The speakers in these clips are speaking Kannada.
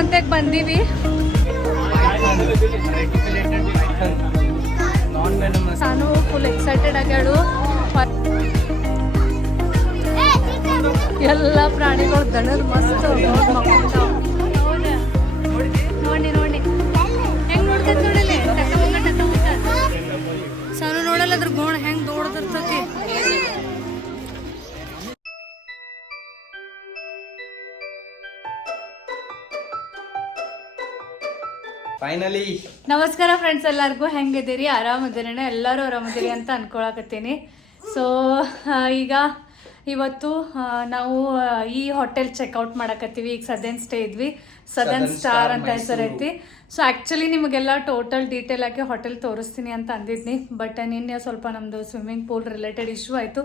ಅಂತೆಕ್ ಬಂದೀವಿ. ನಾನು ಫುಲ್ ಎಕ್ಸೈಟೆಡ್ ಆಗ್ಯಾಳು. ಎಲ್ಲ ಪ್ರಾಣಿಗಳು ದಣದ್ ಮಸ್ತ್ ನೋಡಿ ನೋಡಿ ಹೆಂಗ್ ನೋಡ್ತೈತಿ ನೋಡಿಲಿ ಸಾನು ನೋಡಲ್ಲ ಅದ್ರ ಗೋಣ ಹೆಂಗ್ ದೊಡ್ಡದಿರ್ತೈತಿ. ಫೈನಲಿ ನಮಸ್ಕಾರ ಫ್ರೆಂಡ್ಸ್, ಎಲ್ಲರಿಗೂ ಹೆಂಗಿದ್ದೀರಿ? ಆರಾಮದಿರೇನ? ಎಲ್ಲರೂ ಆರಾಮದಿರಿ ಅಂತ ಅನ್ಕೊಳಕತ್ತೀನಿ. ಸೊ ಈಗ ಇವತ್ತು ನಾವು ಈ ಹೋಟೆಲ್ ಚೆಕ್ಔಟ್ ಮಾಡಕತ್ತೀವಿ. ಈಗ ಸದನ್ ಸ್ಟೇ ಇದ್ವಿ, ಸದನ್ ಸ್ಟಾರ್ ಅಂತ ಹೆಸರೈತಿ. ಸೊ ಆ್ಯಕ್ಚುಲಿ ನಿಮಗೆಲ್ಲ ಟೋಟಲ್ ಡೀಟೇಲ್ ಆಗಿ ಹೋಟೆಲ್ ತೋರಿಸ್ತೀನಿ ಅಂತ ಅಂದಿದ್ನಿ. ಬಟ್ ನಿನ್ನೆ ಸ್ವಲ್ಪ ನಮ್ಮದು ಸ್ವಿಮ್ಮಿಂಗ್ ಪೂಲ್ ರಿಲೇಟೆಡ್ ಇಶ್ಯೂ ಆಯಿತು,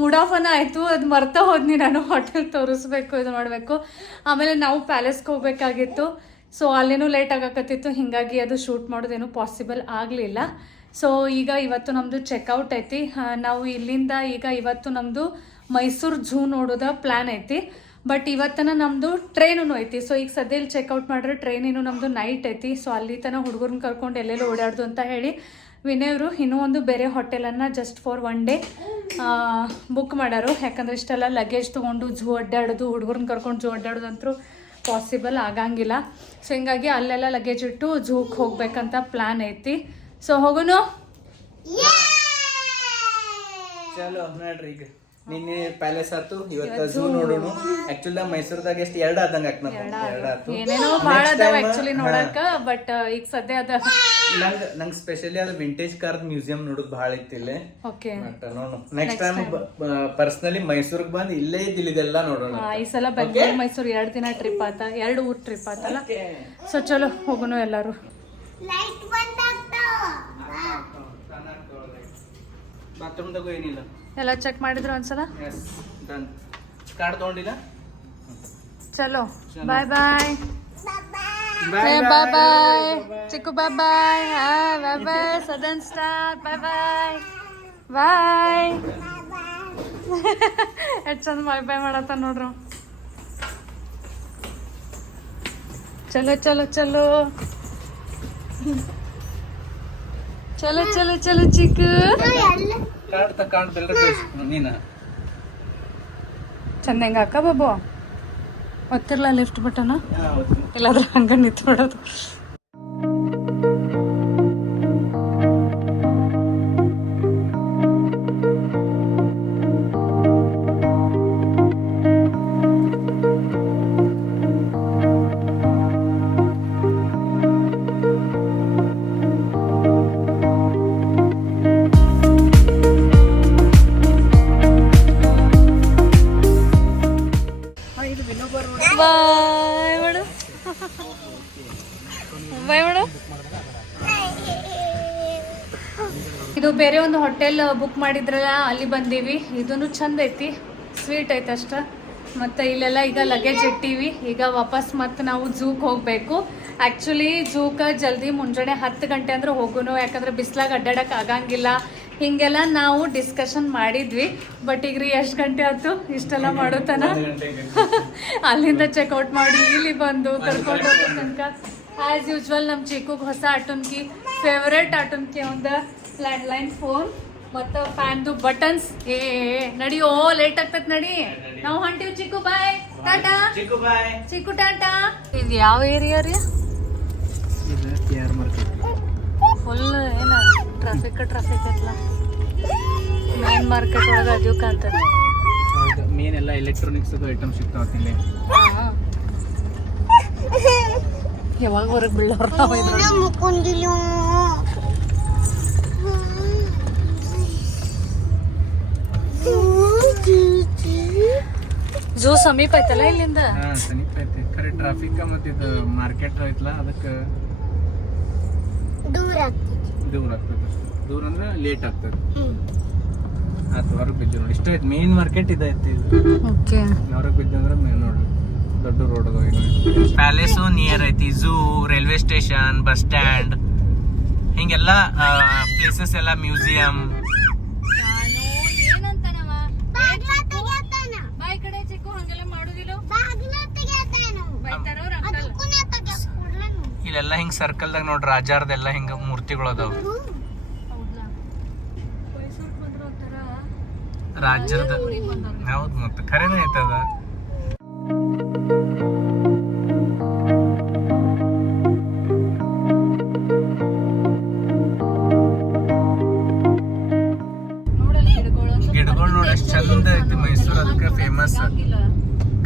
ಮೂಡ್ ಆಫ್ ಆಯಿತು. ಅದು ಮರ್ತಾ ಹೋದ್ನಿ ನಾನು ಹೋಟೆಲ್ ತೋರಿಸ್ಬೇಕು, ಇದು ಮಾಡಬೇಕು. ಆಮೇಲೆ ನಾವು ಪ್ಯಾಲೇಸ್ಗೆ ಹೋಗ್ಬೇಕಾಗಿತ್ತು. ಸೊ ಅಲ್ಲೇನೂ ಲೇಟ್ ಆಗಕತ್ತಿತ್ತು, ಹೀಗಾಗಿ ಅದು ಶೂಟ್ ಮಾಡೋದೇನು ಪಾಸಿಬಲ್ ಆಗಲಿಲ್ಲ. ಸೊ ಈಗ ಇವತ್ತು ನಮ್ಮದು ಚೆಕ್ಔಟ್ ಐತಿ. ನಾವು ಇಲ್ಲಿಂದ ಈಗ ಇವತ್ತು ನಮ್ಮದು ಮೈಸೂರು ಝೂ ನೋಡೋದ ಪ್ಲ್ಯಾನ್ ಐತಿ. ಬಟ್ ಇವತ್ತನ ನಮ್ಮದು ಟ್ರೈನೂ ಐತಿ. ಸೊ ಈಗ ಸದ್ಯ ಇಲ್ಲಿ ಚೆಕ್ಔಟ್ ಮಾಡಿದ್ರೆ ಟ್ರೈನಿನೂ ನಮ್ಮದು ನೈಟ್ ಐತಿ. ಸೊ ಅಲ್ಲಿ ತನಕ ಹುಡುಗರನ್ನ ಕರ್ಕೊಂಡು ಎಲ್ಲೆಲ್ಲೋ ಓಡಾಡ್ದು ಅಂತ ಹೇಳಿ ವಿನಯವರು ಇನ್ನೂ ಒಂದು ಬೇರೆ ಹೋಟೆಲನ್ನು ಜಸ್ಟ್ ಫಾರ್ 1 ಡೇ ಬುಕ್ ಮಾಡ್ಯಾರು. ಯಾಕಂದ್ರೆ ಇಷ್ಟೆಲ್ಲ ಲಗೇಜ್ ತೊಗೊಂಡು ಝೂ ಅಡ್ಡಾಡೋದು, ಹುಡುಗರನ್ನ ಕರ್ಕೊಂಡು ಝೂ ಅಡ್ಡಾಡೋದು ಅಂತೂ ಪಾಸಿಬಲ್ ಆಗಂಗಿಲ್ಲ. ಸೊ ಹಿಂಗಾಗಿ ಅಲ್ಲೆಲ್ಲ ಲಗೇಜ್ ಇಟ್ಟು ಝೂಗೆ ಹೋಗ್ಬೇಕಂತ ಪ್ಲಾನ್ ಐತಿ. ಸೊ ಹೋಗೋನು. ಚಲೋ ನೋಡ್ರಿ, ಈಗ ನಿನ್ನೆ ಪ್ಯಾಲೇಸ್ ಆತು, ಇವತ್ತು ಝೂ ನೋಡೋಣ. ಆಕ್ಚುಲಿ ಮೈಸೂರದಾಗ ಎಷ್ಟು ಎರಡು ಆದಂಗ ಏನೇನೋ ಭಾಳ ಅದಾವ ಆಕ್ಚುಲಿ ನೋಡಕ. ಬಟ್ ಈಗ ಸದ್ಯ ಅದ ನಂಗೆ ಸ್ಪೆಷಲಿ ಅದು ವಿಂಟೇಜ್ ಕಾರ್ ಮ್ಯೂಸಿಯಂ ನೋಡೋದು ಭಾಳ ಇತ್ತು ಇಲ್ಲೇ. ಓಕೆ, ನೋಡೋಣ. ನೆಕ್ಸ್ಟ್ ಟೈಮ್ ಪರ್ಸನಲಿ ಮೈಸೂರಿಗೆ ಬಂದು ಇಲ್ಲೇ ಇದೆಲ್ಲ ನೋಡೋಣ. ಈ ಸಲ ಬೆಂಗಳೂರು ಮೈಸೂರು 2 ದಿನ ಟ್ರಿಪ್ ಆತ, 2 ಊರ್ ಟ್ರಿಪ್ ಆತಲ್ಲ. ಸೊ ಚಲೋ ಹೋಗೋಣ ಎಲ್ಲರೂ. ಬಾತ್ರೂಮ್ದಾಗೂ ಏನಿಲ್ಲ, ಎಲ್ಲ ಚೆಕ್ ಮಾಡಿದ್ರು ಒಂದ್ಸಲ. ಕಾರ್ಡ್ ತಗೊಂಡಿಲ್ಲ. ಚಲೋ ಬಾಯ್ ಬಾಯ್ ಬಾಯ್ ಬಾಯ್ ಚಿಕ್ಕು, ಬಾಯ್ ಬಾಯ್ ಬಾಯ್ ಬಾಯ್ ಸದನ್ ಸ್ಟಾರ್, ಬಾಯ್ ಬಾಯ್ ಬಾಯ್. ಎಷ್ಟು ಚಂದ ಬಾಯ್ ಬಾಯ್ ಮಾಡತ್ತ ನೋಡ್ರು. ಚಲೋ ಚಲೋ ಚಲೋ ಚಲೋ ಚಲೋ ಚಲೋ ಚಿಕ್ಕು. ಚಂದ ಹೆಂಗ ಅಕ್ಕ ಬಾಬು ಗೊತ್ತಿರ್ಲ ಲಿಫ್ಟ್ ಬಟನ್ ಇಲ್ಲಾದ್ರೆ ಹಂಗ ನಿಂತು ಬಿಡೋದು. ಬಾಯ್ ಮಾಡು, ಬಾಯ್ ಮಾಡು. ಇದು ಬೇರೆ ಒಂದು ಹೋಟೆಲ್ ಬುಕ್ ಮಾಡಿದ್ರಲ್ಲ, ಅಲ್ಲಿ ಬಂದೀವಿ. ಇದನ್ನು ಚಂದ ಐತಿ, ಸ್ವೀಟ್ ಐತೆ ಅಷ್ಟ. ಮತ್ತು ಇಲ್ಲೆಲ್ಲ ಈಗ ಲಗೇಜ್ ಇಟ್ಟೀವಿ. ಈಗ ವಾಪಸ್ ಮತ್ತೆ ನಾವು ಝೂಗೆ ಹೋಗಬೇಕು. ಆ್ಯಕ್ಚುಲಿ ಝೂಗೆ ಜಲ್ದಿ ಮುಂಜಾನೆ 10 ಗಂಟೆ ಅಂದ್ರೆ ಹೋಗೋನು, ಯಾಕಂದ್ರೆ ಬಿಸ್ಲಾಗ ಅಡ್ಡಾಡಕ್ಕೆ ಆಗಂಗಿಲ್ಲ. ಹಿಂಗೆಲ್ಲ ನಾವು ಡಿಸ್ಕಷನ್ ಮಾಡಿದ್ವಿ. ಬಟ್ ಈಗ ರೀ ಎಷ್ಟು ಗಂಟೆ ಆಯ್ತು ಇಷ್ಟೆಲ್ಲ ಮಾಡೋತನ ಅಲ್ಲಿಂದ ಚೆಕ್ಔಟ್ ಮಾಡಿ ಇಲ್ಲಿ ಬಂದು ಕರ್ಕೊಂಡು ಹೋಗೋ ತನಕ ಆ್ಯಸ್ ಯೂಶ್ವಲ್ ನಮ್ಮ ಚಿಕ್ಕಗೆ ಹೊಸ ಆಟೋನ್ಕಿ, ಫೇವ್ರೇಟ್ ಆಟೋನ್ಕಿ ಒಂದು ಲ್ಯಾಂಡ್ಲೈನ್ ಫೋನ್ ಮತ್ತು ಫ್ಯಾನ್ದು ಬಟನ್ಸ್. ನಡಿಯೋ ಲೇಟ್ ಆಗ್ತೈತೆ, ನಡಿ ನಾವು ಹೊಂಟಿವಿ. ಚಿಕ್ಕು ಬಾಯ್, ಟಾಟಾ. ಚಿಕ್ಕು ಟಾಟಾ. ಇದು ಯಾವ ಏರಿಯಾ ರೀ? ಫುಲ್ ಏನ ಟ್ರಾಫಿಕ್ ಐತಲ್ಲ, ಮೇನ್ ಮಾರ್ಕೆಟ್ ಒಳಗೆ ಅದು ಕಾಣ್ತದೆ. ಮೇನ್ ಎಲ್ಲ ಎಲೆಕ್ಟ್ರಾನಿಕ್ಸ್ ಐಟಮ್ ಸಿಗ್ತಾವ ಇಲ್ಲಿ. ಯಾವಾಗ ಹೊರಗೆ ಬೀಳೋರು ನಾವು ಝೂ ಸಮೀಪ ಐತಲ್ಲ ಇಲ್ಲಿಂದ. ಸಮೀಪ ಐತೆ ಖರೆ, ಟ್ರಾಫಿಕ್ ಮತ್ತೆ ಇದು ಮಾರ್ಕೆಟ್ ಐತಲ್ಲ, ಅದಕ್ಕೆ ದೂರ ಆಗ್ತದೆ. ದೂರ ಅಂದ್ರೆ ಲೇಟ್ ಆಗ್ತದೆ. ಹೊರಗೆ ಬಿದ್ದು ನೋಡಿ, ಇಷ್ಟ ಐತೆ. ಮೇನ್ ಮಾರ್ಕೆಟ್ ಇದೈತಿ. ಹೊರಗೆ ಬಿದ್ದು ಅಂದ್ರೆ ನೋಡ್ರಿ ದೊಡ್ಡ ರೋಡ್ ಅದ. ಪ್ಯಾಲೇಸು ನಿಯರ್ ಐತಿ, zoo, railway station, bus stand, ಹಿಂಗೆಲ್ಲ ಪ್ಲೇಸಸ್ ಎಲ್ಲ, ಮ್ಯೂಸಿಯಂ. ಇಲ್ಲೆಲ್ಲ ಹಿಂಗ್ ಸರ್ಕಲ್ದಾಗ ನೋಡ್ರಿ ರಾಜಾರ್ದೆಲ್ಲ ಹಿಂಗ ಮೂರ್ತಿಗಳು ಅದಾವ. ರಾಜ್ಯದ ಹೌದು, ಮತ್ತೆ ಖರೇನ ಐತದ. ಗಿಡಗಳು ನೋಡಿ ಎಷ್ಟು ಚಂದ ಐತಿ. ಮೈಸೂರು ಅದಕ್ಕೆ ಫೇಮಸ್.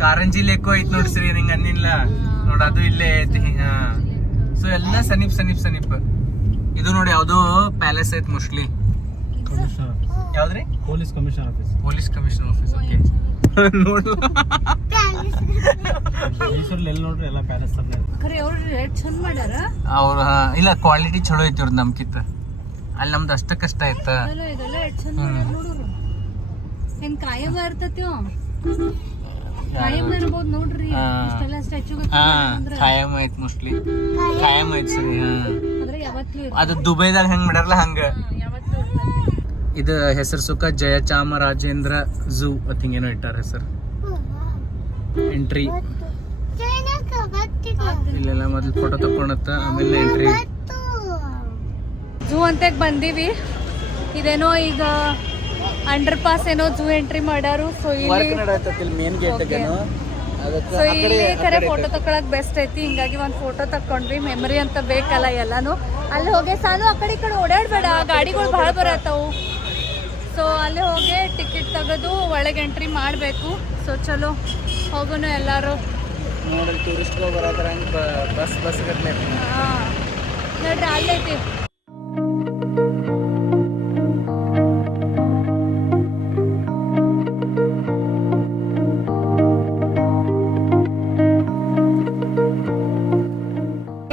ಕಾರಂಜಿ ಲೇಕು ಐತಿ ನೋಡಿ ಸರಿ, ನಿಂಗೆ ಅನ್ನಿಲ್ಲ ನೋಡ, ಅದು ಇಲ್ಲೇ ಐತಿ. ಸೊ ಎಲ್ಲ ಸನೀಪ್. ಇದು ನೋಡಿ ಯಾವ್ದೋ ಪ್ಯಾಲೇಸ್ ಐತಿ ಮೋಸ್ಟ್ಲಿ. ಯಾವ್ದ್ರಿ? Police commissioner office. ಓಕೆ ನೋಡ್ಲ ಮೈಸೂರಲ್ಲಿ ಎಲ್ಲಿ ನೋಡ್ರಿ ಎಲ್ಲ ಪ್ಯಾಲೇಸ್ ಅವ್ರ ಇಲ್ಲ, ಕ್ವಾಲಿಟಿ ಚಲೋ ಐತಿ ಅವ್ರದ್ದು ನಮ್ಕಿತ್ತ. ಅಲ್ಲಿ ನಮ್ದು ಅಷ್ಟಕ್ಕಷ್ಟ ಆಯ್ತ. ಖಾಯಂ ಐತ್ ಮೋಸ್ಟ್ಲಿ. ಖಾಯಂ ಐತ್ ಸರಿ. ಅದು ದುಬೈದಾಗ ಹೆಂಗ್ ಮಾಡ್ಯಾರಲ್ಲ ಹಂಗ. ಇದು ಹೆಸರು ಸುಖ ಜಯಚಾಮರಾಜೇಂದ್ರ ಝೂ ಅಥಿಂಗ್ ಏನೋ ಇಟ್ಟಾರ ಹೆಸರು. ಎಂಟ್ರಿ ಇಲ್ಲೆಲ್ಲ ಮೊದ್ಲು ಫೋಟೋ ತಕೊಂಡತ್ತ, ಆಮೇಲೆ ಎಂಟ್ರಿ. ಝೂ ಅಂತ ಬಂದೀವಿ. ಇದೇನೋ ಈಗ ಅಂಡರ್ ಪಾಸ್ ಏನೋ ಝೂ ಎಂಟ್ರಿ ಮಾಡ್ಯಾರು. ಸೊ ಇಲ್ಲಿ ಕರೆ ಫೋಟೋ ತಕೊಳಕ್ ಬೆಸ್ಟ್ ಐತಿ. ಹಿಂಗಾಗಿ ಒಂದ್ ಫೋಟೋ ತಕೊಂಡ್ವಿ, ಮೆಮರಿ ಅಂತ ಬೇಕಲ್ಲ ಎಲ್ಲಾನು. ಅಲ್ಲಿ ಹೋಗಿ ಸಾನು ಆ ಕಡೆ ಈ ಕಡೆ ಓಡಾಡ್ಬೇಡ, ಗಾಡಿಗಳು ಭಾಳ ಬರತ್ತವು. ಸೊ ಅಲ್ಲಿ ಹೋಗಿ ಟಿಕೆಟ್ ತೆಗೆದು ಒಳಗೆ ಎಂಟ್ರಿ ಮಾಡಬೇಕು. ಸೊ ಚಲೋ ಹೋಗೋಣ ಎಲ್ಲರೂ. ನೋಡ್ರಿ ಅಲ್ಲೈತಿ.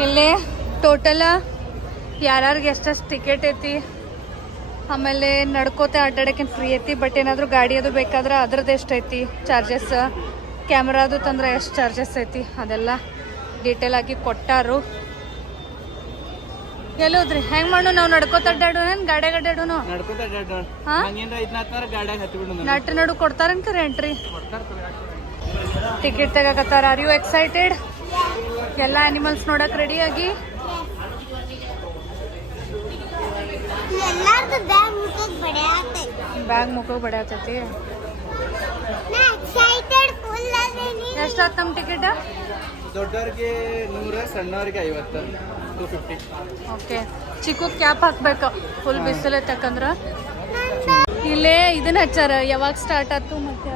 ಇಲ್ಲಿ ಟೋಟಲ್ ಯಾರ್ಯಾರಿಗೆ ಎಷ್ಟೆಷ್ಟು ಟಿಕೆಟ್ ಐತಿ, ಆಮೇಲೆ ನಡ್ಕೋತೆ ಅಡ್ಡಾಡಕ್ಕೆ ಫ್ರೀ ಐತಿ. ಬಟ್ ಏನಾದರೂ ಗಾಡಿ ಅದು ಬೇಕಾದ್ರೆ ಅದ್ರದ್ದು ಎಷ್ಟು ಐತಿ ಚಾರ್ಜಸ್, ಕ್ಯಾಮ್ರಾದು ತಂದ್ರೆ ಎಷ್ಟು ಚಾರ್ಜಸ್ ಐತಿ ಅದೆಲ್ಲ ಡೀಟೇಲ್ ಆಗಿ ಕೊಟ್ಟಾರು. ಎಲ್ಲೋದ್ರಿ ಹೆಂಗ್ ಮಾಡು? ನಾವು ನಡ್ಕೋತ ಅಡ್ಡಾಡೋಣ, ಗಾಡ್ಯಾಗ ಅಡ್ಡಾಡೋನು? ನಟ್ಟು ನಡು ಕೊಡ್ತಾರಂತಾರೆ ಎಂಟ್ರಿ. ಟಿಕೆಟ್ ತೆಗಕತ್ತಾರ. Are you excited? ಎಲ್ಲ ಅನಿಮಲ್ಸ್ ನೋಡಕ್ ರೆಡಿ ಆಗಿ. ಬ್ಯಾಗ್ ಮುಖಕ್ಕೆ ಬಡಿಯಾತೈತಿ. ಎಷ್ಟಾತ್ ನಮ್ ಟಿಕೆಟ್? ದೊಡ್ಡವ್ರಿಗೆ 100, ಸಣ್ಣವ್ರಿಗೆ 50, 250. ಓಕೆ. ಚಿಕ್ಕ ಕ್ಯಾಪ್ ಹಾಕ್ಬೇಕು, ಫುಲ್ ಬಿಸಿಲು ಯಾಕಂದ್ರ. ಇಲ್ಲೇ ಇದನ್ನ ಹಚ್ಚಾರ, ಯಾವಾಗ ಸ್ಟಾರ್ಟ್ ಆಯ್ತು ಮತ್ತೆ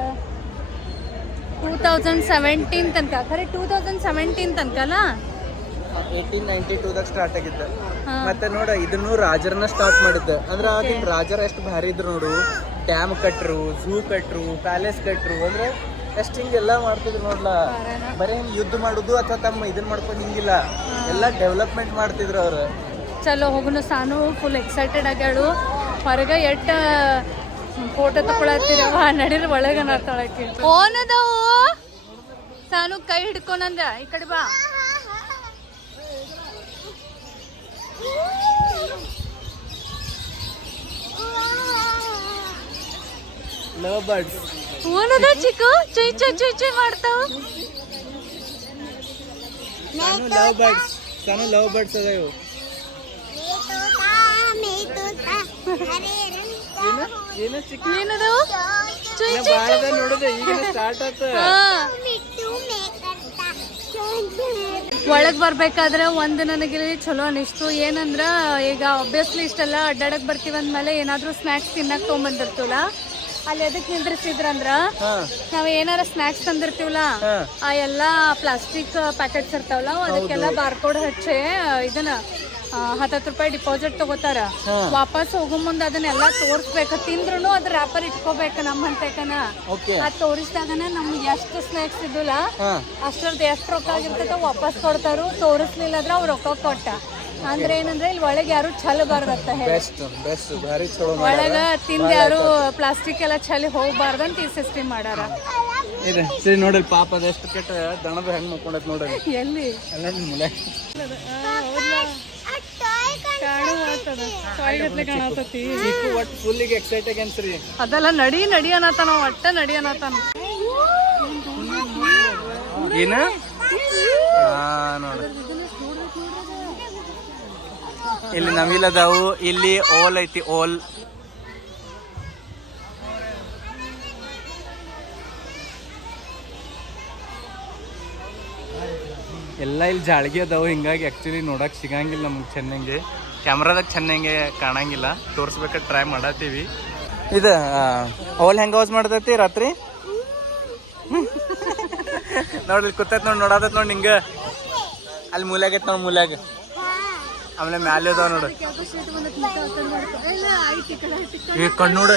2017 ತನಕ. ಖರೆ 2017 ತನಕ ಅಲ್ಲ, 1892ದಾಗ ಸ್ಟಾರ್ಟ್ ಆಗಿದ್ದ. ಮತ್ತೆ ನೋಡ ಇದನ್ನು ರಾಜರನ್ನ ಸ್ಟಾರ್ಟ್ ಮಾಡಿದ್ದ. ಅಂದ್ರ ಆಗಿನ ರಾಜರ ಎಷ್ಟು ಭಾರಿ ಇದ್ರು ನೋಡು. Dam cutter, zoo cutter, palace cutter. ಅಂದ್ರೆ ಎಷ್ಟು ಹಿಂಗೆಲ್ಲ ಮಾಡ್ತಿದ್ರು ನೋಡ್ಲಾ. ಬರೀ ಹಿಂಗ್ ಯುದ್ಧ ಮಾಡುದು ಅಥವಾ ತಮ್ಮ ಇದನ್ ಮಾಡ್ಕೊಂಡು ಹಿಂಗಿಲ್ಲ, ಎಲ್ಲ ಡೆವಲಪ್ಮೆಂಟ್ ಮಾಡ್ತಿದ್ರು ಅವ್ರು. ಚಲೋ ಹೋಗುನು. ಸಾನು ಫುಲ್ ಎಕ್ಸೈಟೆಡ್ ಆಗ್ಯಾಳು. ಹೊರಗ ಎಟ್ಟ ಫೋಟೋ ತಗೊಳತ್ತಿರವ, ನಡೀರಿ ಒಳಗ ನಾಡ್ತಾಳಕ್ಕೆ. ಓನದವು ಸಾನು ಕೈ ಹಿಡ್ಕೊಂಡ ಈ ಕಡೆ ಬಾ. ಲವ್ ಬರ್ಡ್ಸ್ ಓನದ ಚಿಕ್ಕು ಚುಯ್ ಚುಯ್ ಚುಯ್ ಚುಯ್ ಮಾಡ್ತಾವ. ಲವ್ ಬರ್ಡ್ಸ್, ಸಾನು ಲವ್ ಬರ್ಡ್ಸ್ ಅದ ಇವು. ಏನದವು? ನೋಡುದು ಈಗ ಸ್ಟಾರ್ಟ್ ಆತ. ಒಳಗ್ ಬರ್ಬೇಕಾದ್ರೆ ಒಂದು ನನಗೆ ಚಲೋ ಅನಿಸ್ತು. ಏನಂದ್ರ ಈಗ ಆಬ್ವಿಯಸ್ಲಿ ಇಷ್ಟೆಲ್ಲ ಅಡ್ಡಾಡಕ್ ಬರ್ತೀವಂದ್ಮೇಲೆ ಏನಾದ್ರೂ ಸ್ನಾಕ್ಸ್ ತಿನ್ನಕ್ ತೊಗೊಂಬಂದಿರ್ತೀವಲ್ಲ, ಅಲ್ಲಿ ಅದಕ್ಕೆ ನಿಂದ್ರಿಸಿದ್ರಂದ್ರ ನಾವ್ ಏನಾರ ಸ್ನಾಕ್ಸ್ ತಂದಿರ್ತೀವಲ್ಲ, ಆ ಎಲ್ಲಾ ಪ್ಲಾಸ್ಟಿಕ್ ಪ್ಯಾಕೆಟ್ಸ್ ಇರ್ತಾವಲ್ಲ, ಅದಕ್ಕೆಲ್ಲ ಬಾರ್ಕೋಡ್ ಹಚ್ಚಿ ಇದನ್ನ 10 ರೂಪಾಯಿ ಡಿಪಾಸಿಟ್ ತಗೋತಾರ. ವಾಪಸ್ ಹೋಗೋ ಮುಂದೆ ಅದನ್ನೆಲ್ಲ ತೋರಿಸ್ಬೇಕು. ತಿಂದ್ರು ಅದ್ರ ರ್ಯಾಪರ್ ಇಟ್ಕೋಬೇಕು ನಮ್ಮಂತಕನ. ಅದ್ ತೋರಿಸಿದಾಗನ ನಮ್ಗೆ ಎಷ್ಟು ಸ್ನಾಕ್ಸ್ ಇದ್ದಿಲ್ಲ ಅಷ್ಟ್ರದ್ದು ಎಷ್ಟು ರೊಕ್ಕ ಆಗಿರ್ತೈತ ವಾಪಸ್ ಕೊಡ್ತಾರು. ತೋರಿಸ್ಲಿಲ್ಲ ಅಂದ್ರೆ ಅವ್ರು ರೊಕ್ಕ ಕೊಟ್ಟ. ಅಂದ್ರೆ ಏನಂದ್ರೆ ಇಲ್ಲಿ ಒಳಗೆ ಯಾರು ಚಲಬಾರ್ದತ್ತ ಒಳಗ ತಿಂದ ಯಾರು ಪ್ಲಾಸ್ಟಿಕ್ ಎಲ್ಲ ಚಲಿ ಹೋಗ್ಬಾರ್ದಂತ ಈ ಸಿಸ್ಟಮ್ ಮಾಡಾರ. ಸರಿ ನೋಡ್ರಿ ಪಾಪ ಅದೆಷ್ಟು ಕೆಟ್ಟ ದಣದ ಹೆಂಗ್ ನೋಡ್ಕೊಂಡೈತ್ ನೋಡ್ರಿ. ಎಲ್ಲಿ ಅದೆಲ್ಲ ನಡಿ ನಡಿ ಅನ್ನತಾನ, ಒಟ್ಟ ನಡಿ ಅನ್ನತಾನ. ಏನ ನೋಡ್ರಿ ಇಲ್ಲಿ ನವಿಲ್ ಅದಾವು, ಇಲ್ಲಿ ಓಲ್ ಐತಿ ಓಲ್. ಎಲ್ಲ ಇಲ್ಲಿ ಜಾಳ್ಗಿ ಅದಾವು, ಹಿಂಗಾಗಿ ಆ್ಯಕ್ಚುಲಿ ನೋಡಕ್ಕೆ ಸಿಗಂಗಿಲ್ಲ ನಮ್ಗೆ ಚೆನ್ನಾಗಿ. ಕ್ಯಾಮ್ರಾದಾಗ ಚೆನ್ನಾಗಿ ಕಾಣಂಗಿಲ್ಲ, ತೋರಿಸ್ಬೇಕಾದ್ರೆ ಟ್ರೈ ಮಾಡತ್ತೀವಿ. ಇದು ಓಲ್ ಹೆಂಗೆ ಯೂಸ್ ಮಾಡ್ತೈತಿ ರಾತ್ರಿ ನೋಡ್ಲಿ ಕೂತೈತಿ ನೋಡಿ, ನೋಡತೈತಿ ನೋಡಿ ನಿಂಗೆ. ಅಲ್ಲಿ ಮೂಲ್ಯಾಗೈತಿ ನೋಡಿ, ಮೂಲ್ಯಾಗ. ಆಮೇಲೆ ಮ್ಯಾಲೆ ಅದಾವ ನೋಡು. ಈ ಕಣ್ಣು ನೋಡ,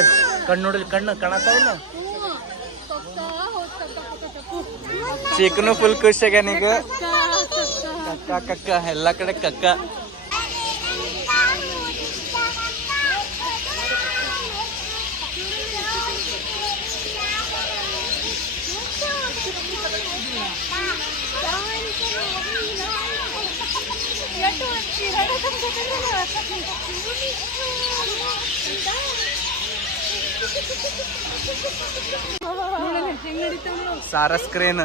ಕಣ್ಣು ನೋಡಲಿ, ಕಣ್ಣು ಕಾಣತಾ ಇಲ್ಲ. ಚಿಕನು ಫುಲ್ ಖುಷಿ ಆಗ್ಯಾನ ಈಗ. ಕಕ್ಕ ಕಕ್ಕ ಎಲ್ಲ ಕಡೆ ಕಕ್ಕ. ಸಾರ ಸ್ಕ್ರೀನ್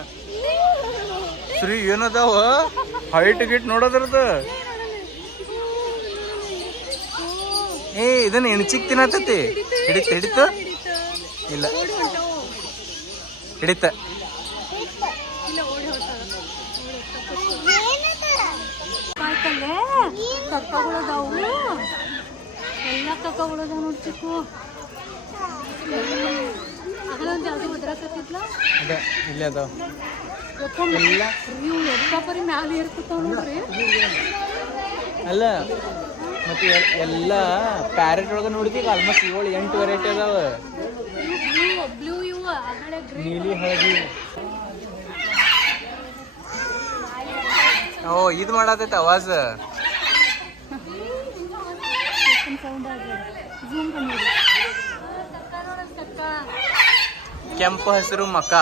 ಸರಿ ಏನದಾವ ಹೈಟ್ ಗಿಟ್ ನೋಡೋದ್ರದ್ದು. ಏ ಇದನ್ನ ಎಣ್ಚಿಕ್ ತಿನ್ನತೈತಿ. ಹಿಡಿತ ಹಿಡಿತ ಇಲ್ಲ ಹಿಡಿತ. ಕಕ್ಕಗಳದಾವು, ಎಲ್ಲ ಕಕ್ಕಗಳದಾವ ನೋಡಿ ಚಿಕ್ಕು. ಅದೊಂದು ಯಾವುದು ಒದ್ರಾಕತ್ತಿದ್ಲ ಅದೇ ಇಲ್ಲೇ ಅದಾವ. ನೀವು ಎತ್ತ ಪರಿ ಮ್ಯಾಲೆ ಏರ್ಕೊತಾವ ನೋಡ್ರಿ. ಅಲ್ಲ ಮತ್ತೆ ಎಲ್ಲ ಪ್ಯಾರೆಟ್ ಒಳಗೆ ನೋಡ್ತೀವಿ ಆಲ್ಮೋಸ್ಟ್ 7-8 ವೆರೈಟಿ ಅದಾವ. ಬ್ಲೂ ಇವು ಆಗಡೆ ನೀಲಿ ಹಳದಿ. ಓ ಇದು ಮಾಡತೈತೆ ಅವಾಜ್. ಕೆಂಪು ಹಸಿರು ಮಕ.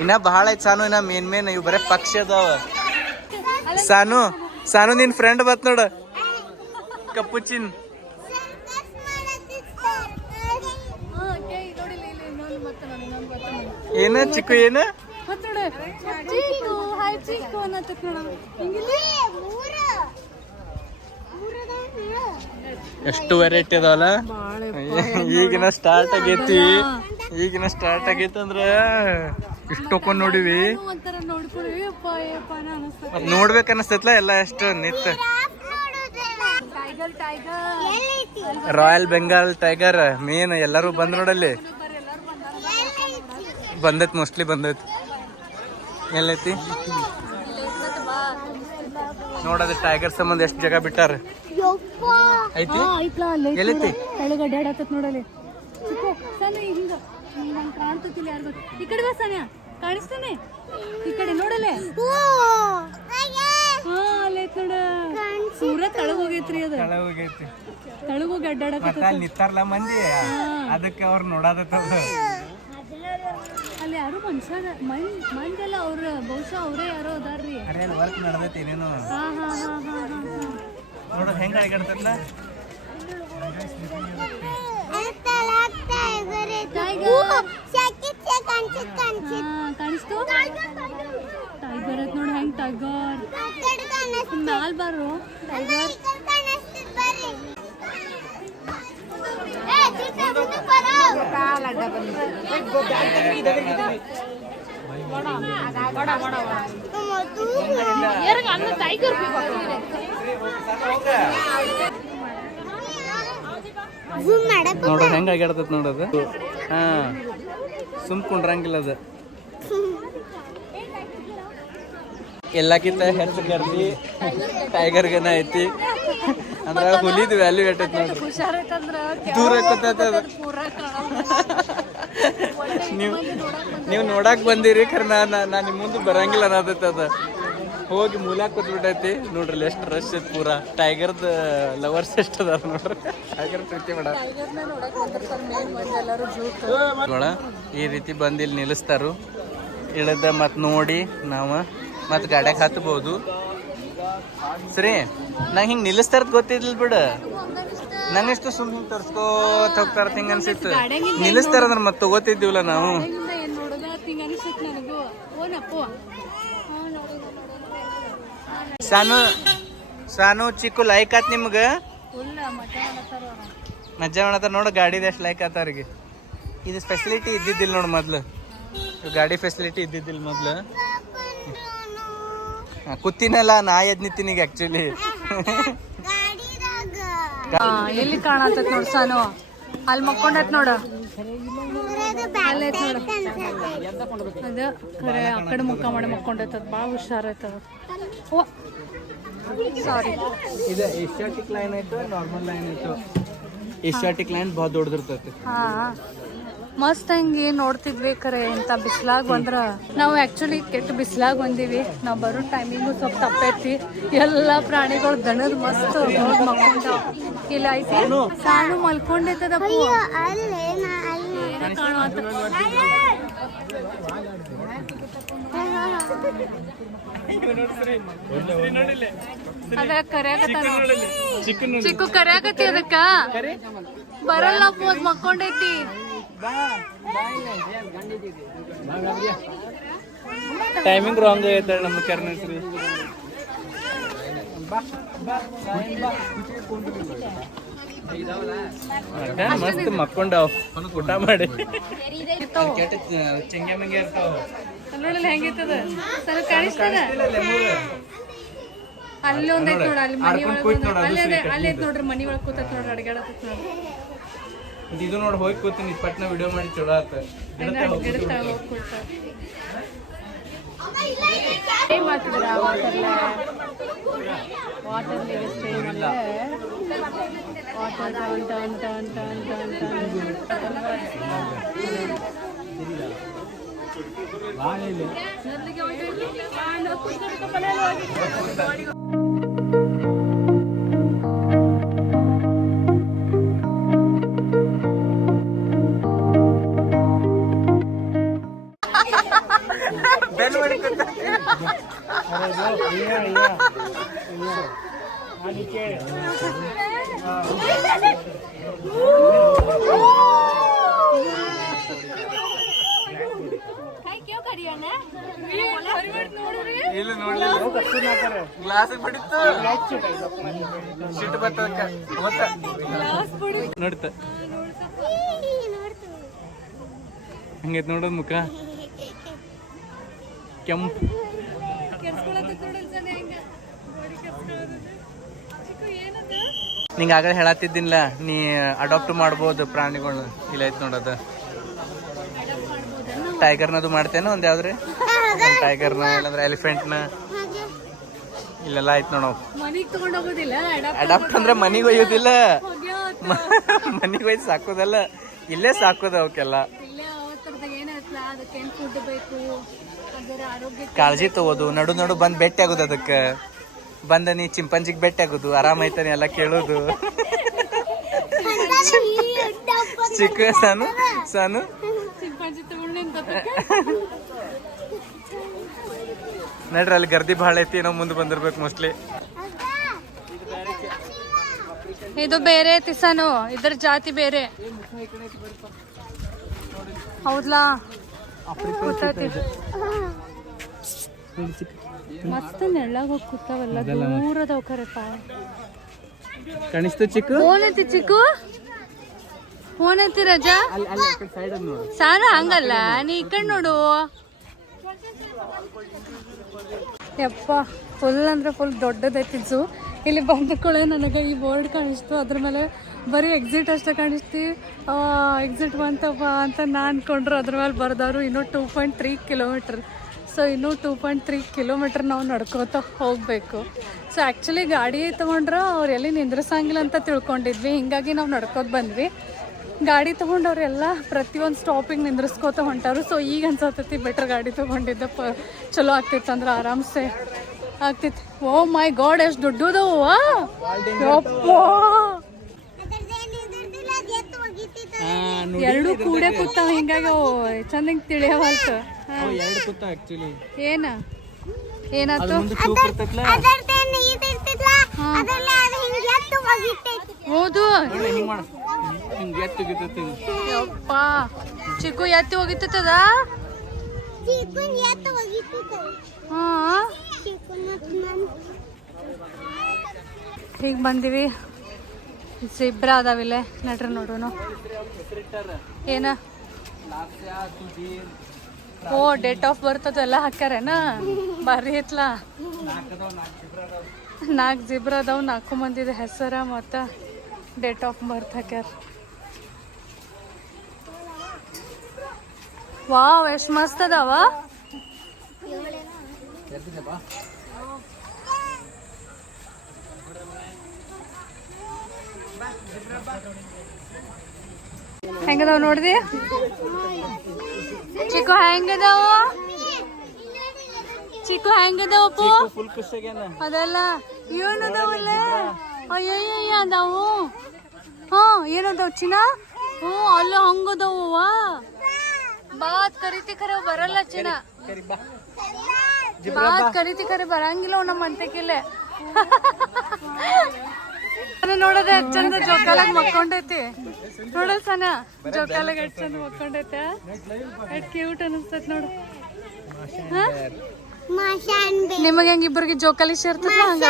ಇನ್ನ ಬಹಳ ಐತ್ ಸಾನು, ಇನ್ನ ಮೇನ್ ಇವ್ ಬರೇ ಪಕ್ಷಿ ಅದಾವ. ಸಾನು ಸಾನು ನಿನ್ ಫ್ರೆಂಡ್ ಬತ್ ನೋಡ, ಕಪ್ಪುಚಿನ್. ಏನ ಚಿಕ್ಕು ಏನ ಎಷ್ಟು ವೆರೈಟಿ ಅದಾವಲ್ಲ. ಈಗಿನ ಸ್ಟಾರ್ಟ್ ಆಗೈತಿ, ಈಗಿನ ಸ್ಟಾರ್ಟ್ ಆಗೈತಿ ಅಂದ್ರ ಇಷ್ಟೊಕ್ಕೊಂಡ್ ನೋಡಿವಿ. ನೋಡ್ಬೇಕ ಅನಸ್ತೈತ್ಲ ಎಲ್ಲ ಎಷ್ಟು ನಿತ್. ರಾಯಲ್ ಬೆಂಗಾಲ್ ಟೈಗರ್ ಮೇನ್ ಎಲ್ಲರೂ ಬಂದ್ ನೋಡಲ್ಲಿ. ಬಂದೈತಿ ಮೋಸ್ಟ್ಲಿ ಬಂದೈತಿ. ಎಲ್ಲೈತಿ ನೋಡೋದು ಟೈಗರ್ ಸಂಬಂಧ ಎಷ್ಟು ಜಾಗ ಬಿಟ್ಟಾರ. ಐತಿ ಎಲ್ಲೈತಿ ನೋಡಲಿ ಹಿಂಗ ಕಾಣ್ತಿಲ್ಲ ಯಾರು. ಈ ಕಡೆ ಬಾ ಸಾನ್ಯ, ಕಾಣಿಸ್ತಾನೆ ಈ ಕಡೆ ನೋಡಲೆ. ಹಾ ಅಲ್ಲೈತ್ ನೋಡ, ಪೂರ ತಳಗ ಹೋಗೈತ್ರಿ. ಅದು ತಳಗ ಹೋಗಿ ಅಡ್ಡಾಡಕ ನಿತ್ತಾರಲ್ಲ ಮಂದಿ, ಅದಕ್ಕೆ ಅವ್ರು ನೋಡಾದತ್ತ. ಅಲ್ಲಿ ಯಾರು ಮನುಷ್ಯ ಮಂದೆಲ್ಲ ಅವ್ರ ಬಹುಶಃ ಅವರೇ ಯಾರೋ ಅದಾರ್ರಿ. ವರ್ಕ್ ನಡೆದೈತಿ ಏನೇನು ನೋಡ ಹೆಂಗ ಆಗಿರ್ತಲ್ಲ. ಕಾಣಿಸ್ತು ಟೈಗರ್ ಐತ್ ನೋಡ. ಹೆಂಗ್ ಟೈಗರ್ ಮ್ಯಾಲ್ ಬಾರು ಟೈಗರ್. ನೋಡ ಹೆಂಗ ಆಗ್ಯಾಡ್ತೈತಿ ನೋಡೋದು. ಹಾ ಸುಮ್ಕೊಂಡ್ರಂಗಿಲ್ಲ ಅದು. ಎಲ್ಲಕ್ಕಿಂತ ಹೆಚ್ಚು ಗರ್ದಿ ಟೈಗರ್ಗನ ಐತಿ. ಅಂದ್ರ ಹುಲಿದ ವ್ಯಾಲ್ಯೂ ಎಟ್ಟೈತಿ ನೋಡ್ರಿ. ದೂರ ನೀವು ನೋಡಕ್ ಬಂದಿರಿ ಖರೆ ನಾ ನಿಮ್ ಮುಂದೆ ಬರಂಗಿಲ್ಲ ಅನ್ನತೈತಿ. ಅದ ಹೋಗಿ ಮೂಲ್ಯಾಗ ಕೂತ್ಬಿಟ್ಟೈತಿ ನೋಡ್ರಿ. ಎಷ್ಟು ರಶ್ ಐತಿ ಪೂರಾ. ಟೈಗರ್ದ ಲವರ್ಸ್ ಎಷ್ಟು ಅದಾರ ನೋಡ್ರಿ. ಟೈಗರ್ ಪ್ರೀತಿ ಮಾಡ ಈ ರೀತಿ ಬಂದು ಇಲ್ಲಿ ನಿಲ್ಲಿಸ್ತಾರು. ಇಳಿದ ಮತ್ ನೋಡಿ ನಾವು ಮತ್ ಗಾಡ್ಯಾಗ ಹತ್ಬಹುದು. ಸರಿ ನಂಗೆ ಹಿಂಗೆ ನಿಲ್ಲಿಸ್ತಾರದ್ ಗೊತ್ತಿದ್ದಿಲ್ಲ ಬಿಡು. ನನ್ನಿಷ್ಟು ಸುಮ್ಮನೆ ಹಿಂಗೆ ತರ್ಸ್ಕೋತ ಹೋಗ್ತಾರ ಹಿಂಗ ಅನ್ಸಿತ್ತು. ನಿಲ್ಲಿಸ್ತಾರಂದ್ರ ಮತ್ತೆ ತಗೋತಿದ್ದೀವಲ್ಲ ನಾವು. ಸಾನು ಸಾನು ಚಿಕ್ಕು ಲೈಕ್ ಆತ್ ನಿಮ್ಗ? ಮಜ್ಜಾ ಮಾಡತ್ತಾರ ನೋಡು. ಗಾಡಿದ ಎಷ್ಟು ಲೈಕ್ ಆತ ಅವ್ರಿಗೆ. ಇದು ಫೆಸಿಲಿಟಿ ಇದ್ದಿದ್ದಿಲ್ಲ ನೋಡು ಮೊದ್ಲು. ಗಾಡಿ ಫೆಸಿಲಿಟಿ ಇದ್ದಿದ್ದಿಲ್ಲ ಮೊದ್ಲು. ಕೂತಿನಲ್ಲ ನಾ ಎದ್ ನಿಂತೀನಿಗ ಆಕ್ಚುಲಿ. ಎಲ್ಲಿ ಕಾಣತತ್ ನೋಡ್ ಸಾನು, ಅಲ್ಲಿ ಮಕ್ಕೊಂಡತ್ ನೋಡು. ಅದ ಖರೆ ಆ ಕಡೆ ಮುಖ ಮಾಡಿ ಮಕ್ಕೊಂಡೈತದ. ಭಾಳ ಹುಷಾರೈತದ. ಸಾರಿ, ಇದು ಏಷ್ಯಾಟಿಕ್ ಲೈನ್ ಆಯ್ತು, ನಾರ್ಮಲ್ ಲೈನ್ ಆಯ್ತು. ಏಷ್ಯಾಟಿಕ್ ಲೈನ್ ಭಾಳ ದೊಡ್ಡದಿರ್ತೈತಿ. ಹಾ ಮಸ್ತ್ ಹಂಗೆ ನೋಡ್ತಿದ್ವಿ. ಖರೆ ಇಂಥ ಬಿಸ್ಲಾಗ ಬಂದ್ರ ನಾವು ಆಕ್ಚುಲಿ ಕೆಟ್ಟ ಬಿಸ್ಲಾಗ ಬಂದೀವಿ. ನಾವು ಬರೋ ಟೈಮಿಂಗು ಸ್ವಲ್ಪ ತಪ್ಪೈತಿ. ಎಲ್ಲ ಪ್ರಾಣಿಗಳು ದಣದ್ ಮಸ್ತ್ ಮಕ್ಕೊಂಡ. ಇಲ್ಲ ಐತಿ ಸಾನು ಮಲ್ಕೊಂಡೈತದಪ್ಪು. ಅದ ಕರ್ಯಾಕತ್ತಾನ ಚಿಕ್ಕು, ಕರ್ಯಾಕತ್ತಿ ಅದಕ್ಕ ಬರಲ್ಲ ಪೋದ್ ಮಕ್ಕೊಂಡೈತಿ. ಟೈಮಿಂಗ್ ರಾಂಗ್ ಐತೆ ನಮ್ಮ ಕರ್ಣಶ್ರೀ. ಮಸ್ತ್ ಮಕ್ಕೊಂಡಾವ್ ಊಟ ಮಾಡಿ. ಚೆಂಗೆ ಮಂಗೆ ಇರ್ತಾವ ನೋಡಲ್ಲ ಹೆಂಗಿರ್ತದ. ಸರ್ ಕಾಣಿಸ್ತದ ಅಲ್ಲಿ ಒಂದೈತ್ ನೋಡ. ಅಲ್ಲಿ ಮನಿ ಒಳಗೆ ಅಲ್ಲಿ ಐತ್ ನೋಡ್ರಿ. ಮನಿ ಒಳಗೆ ಕೂತತ್ ನೋಡ್ರಿ, ಅಡ್ಗಾಡತ್ ನೋಡ್ರಿ. ಇದು ನೋಡಿ ಹೋಗಿ ಕೂತೀನಿ ಪಟ್ನ ವಿಡಿಯೋ ಮಾಡಿ ಚಲೋ ಆತ. ನೋಡ್ತ ಹಂಗೈತ್ ನೋಡೋದ್ ಮುಖ ಕೆಂಪು. ನಿಂಗೆ ಆಗಲೇ ಹೇಳತ್ತಿದ್ದಿಲ್ಲ, ನೀ ಅಡಾಪ್ಟ್ ಮಾಡ್ಬೋದು ಪ್ರಾಣಿಗಳನ್ನ. ಇಲ್ಲ ಐತ್ ನೋಡೋದ. ಟೈಗರ್ನದು ಮಾಡ್ತೇನೆ ಒಂದ್ ಯಾವ್ದ್ರಿ ಟೈಗರ್ನ, ಇಲ್ಲಾಂದ್ರೆ ಎಲಿಫೆಂಟ್ನ. ಇಲ್ಲೆಲ್ಲ ಆಯ್ತು ನೋಡವ್. ಅಡಾಪ್ಟ್ ಅಂದ್ರೆ ಮನಿಗೆ ಒಯ್ಯೋದಿಲ್ಲ, ಮನಿಗೆ ಒಯ್ದು ಸಾಕೋದಲ್ಲ, ಇಲ್ಲೇ ಸಾಕೋದು ಅವಕ್ಕೆಲ್ಲ. ಕಾಳಜಿ ತಗೋದು, ನಡು ನಡು ಬಂದ್ ಭೇಟಿ ಆಗೋದು. ಅದಕ್ಕೆ ಬಂದ ನೀ ಚಿಂಪಂಜಿಗೆ ಭೇಟಿ ಆಗೋದು, ಆರಾಮ ಐತಾನೆ ಎಲ್ಲ ಕೇಳೋದು. ಚಿಕ್ಕ ಸಾನು ಸಾನು ನಡ್ರಿ, ಅಲ್ಲಿ ಗರ್ದಿ ಭಾಳ ಐತಿ. ನಾವು ಮುಂದೆ ಬಂದಿರ್ಬೇಕು ಮೋಸ್ಟ್ಲಿ. ಇದು ಬೇರೆ ಐತಿ ಸಾನು, ಇದ್ರ ಜಾತಿ ಬೇರೆ. ಹೌದ್ಲಾ? ಮಸ್ತ್ ನೆಳ್ಳಾಗ ಹೋಗಿ ಕೂತಾವಲ್ಲ, ದೂರದವ್ ಕರೆಪ. ಕಣಿಸ್ತು ಚಿಕ್ಕು. ಫೋನ್ ಐತಿ ಚಿಕ್ಕು, ಫೋನ್ ಐತಿ ರಜಾ. ಸಾನು ಹಂಗಲ್ಲ, ನೀ ಈ ಕಡೆ ನೋಡು. ಯಪ್ಪ, ಫುಲ್ ಅಂದ್ರೆ ಫುಲ್ ದೊಡ್ಡದೈತಿ ಝೂ. ಇಲ್ಲಿ ಬಂದ ಕೂಡ ನನಗೆ ಈ ಬೋರ್ಡ್ ಕಾಣಿಸ್ತು. ಅದ್ರ ಮೇಲೆ ಬರೀ ಎಕ್ಸಿಟ್ ಅಷ್ಟೇ ಕಾಣಿಸ್ತಿ. ಎಕ್ಸಿಟ್ ಬಂತಪ್ಪ ಅಂತ ನಾನು ಅನ್ಕೊಂಡ್ರು. ಅದ್ರ ಮೇಲೆ ಬರ್ದವರು ಇನ್ನೂ 2.3 ಕಿಲೋಮೀಟ್ರ್. ಸೊ ಇನ್ನೂ 2.3 ಕಿಲೋಮೀಟ್ರ್ ನಾವು ನಡ್ಕೋತ ಹೋಗಬೇಕು. ಸೊ ಆ್ಯಕ್ಚುಲಿ ಗಾಡಿ ತೊಗೊಂಡ್ರೆ ಅವ್ರು ಎಲ್ಲಿ ನಿಂದ್ರಿಸಂಗಿಲ್ಲ ಅಂತ ತಿಳ್ಕೊಂಡಿದ್ವಿ. ಹಿಂಗಾಗಿ ನಾವು ನಡ್ಕೋತ ಬಂದ್ವಿ. ಗಾಡಿ ತೊಗೊಂಡವ್ರೆಲ್ಲ ಪ್ರತಿಯೊಂದು ಸ್ಟಾಪಿಗೆ ನಿಂದ್ರಿಸ್ಕೋತ ಹೊಂಟಾರು. ಸೊ ಈಗ ಅನ್ಸತ್ತೈತಿ ಬೆಟ್ರ್ ಗಾಡಿ ತೊಗೊಂಡಿದ್ದ ಚಲೋ ಆಗ್ತಿತ್ತು ಅಂದ್ರೆ ಆರಾಮ್ಸೆ ಆಗ್ತಿತ್ತು. ಓ ಮೈ ಗಾಡ್, ಎಷ್ಟು ದೊಡ್ಡದವು. ಎರಡು ಕೂಡೆ ಕೂತಾವ, ಹಿಂಗಾಗಿ ಅವು ಚಂದಂಗ್ ತಿಳಿಯವಲ್ತ. ಏನ ಏನಾಯ್ತು? ಹೌದು ಹಿಂಗ್ ಮಾಡ ಹಿಂಗ್ ಎತ್ತಿಗಿತ್ತೈತಿ ಯಪ್ಪ ಚಿಕ್ಕು ಎತ್ತಿ ಹೋಗಿತ್ತದ ಹಾ ಈಗ ಬಂದಿವಿ ಜಿಬ್ರಾ ಅದಾವಿಲ್ಲ ನಡ್ರಿ ನೋಡೋಣ ಏನ ಓ ಡೇಟ್ ಆಫ್ ಬರ್ತ್ ಅದೆಲ್ಲ ಹಾಕ್ಯಾರೇನ ಬಾರಿ ಐತ್ಲ 4 ಜಿಬ್ರಾ ಅದಾವ 4 ಮಂದಿದ ಹೆಸರ ಮತ್ತು ಡೇಟ್ ಆಫ್ ಬರ್ತ್ ಹಾಕ್ಯಾರ ವಾವ್ ಎಷ್ಟು ಮಸ್ತ್ ಅದಾವ ಹೆಂಗದಾವ ನೋಡ್ದಿ ಚಿಕ್ಕು ಹೆಂಗದಾವ ಚಿಕ್ಕು ಹೆಂಗದಾವಪ್ಪು ಫುಲ್ ಖುಷಿಯಾಗ್ಯಾನ ಅದೆಲ್ಲ ಏನದಾವಲ್ಲ ಅಯ್ಯಯ್ಯ ಅದಾವು ಹಾ ಏನದಾವ ಚಿನ್ನ ಹ್ಞೂ ಅಲ್ಲ ಹಂಗದಾವ ಬಾತ್ ಕರಿತಿ ಖರೆ ಬರಲ್ಲ ಚಿನ್ನ ಬಾತ್ ಕರಿತಿ ಖರೆ ಬರಂಗಿಲ್ಲ ನಮ್ಮ ಅಂತಕಿಲ್ಲ ನೋಡೋದ ಎಷ್ಟ್ ಚಂದ ಜೋಕಾಲಾಗ ಮಕ್ಕೊಂಡೈತಿ ನೋಡಲ್ ಸನ ಜೋಕಾಲಾಗ ಎಷ್ಟ್ ಚಂದ ಮಕ್ಕೊಂಡೈತೆ ಎಷ್ಟ್ ಕ್ಯೂಟ್ ಅನಿಸ್ತೈತಿ ನೋಡು ನಿಮಗೆ ಹೆಂಗ ಇಬ್ಬರಿಗೆ ಜೋಕಾಲಿ ಸೇರ್ತದ ಹಂಗ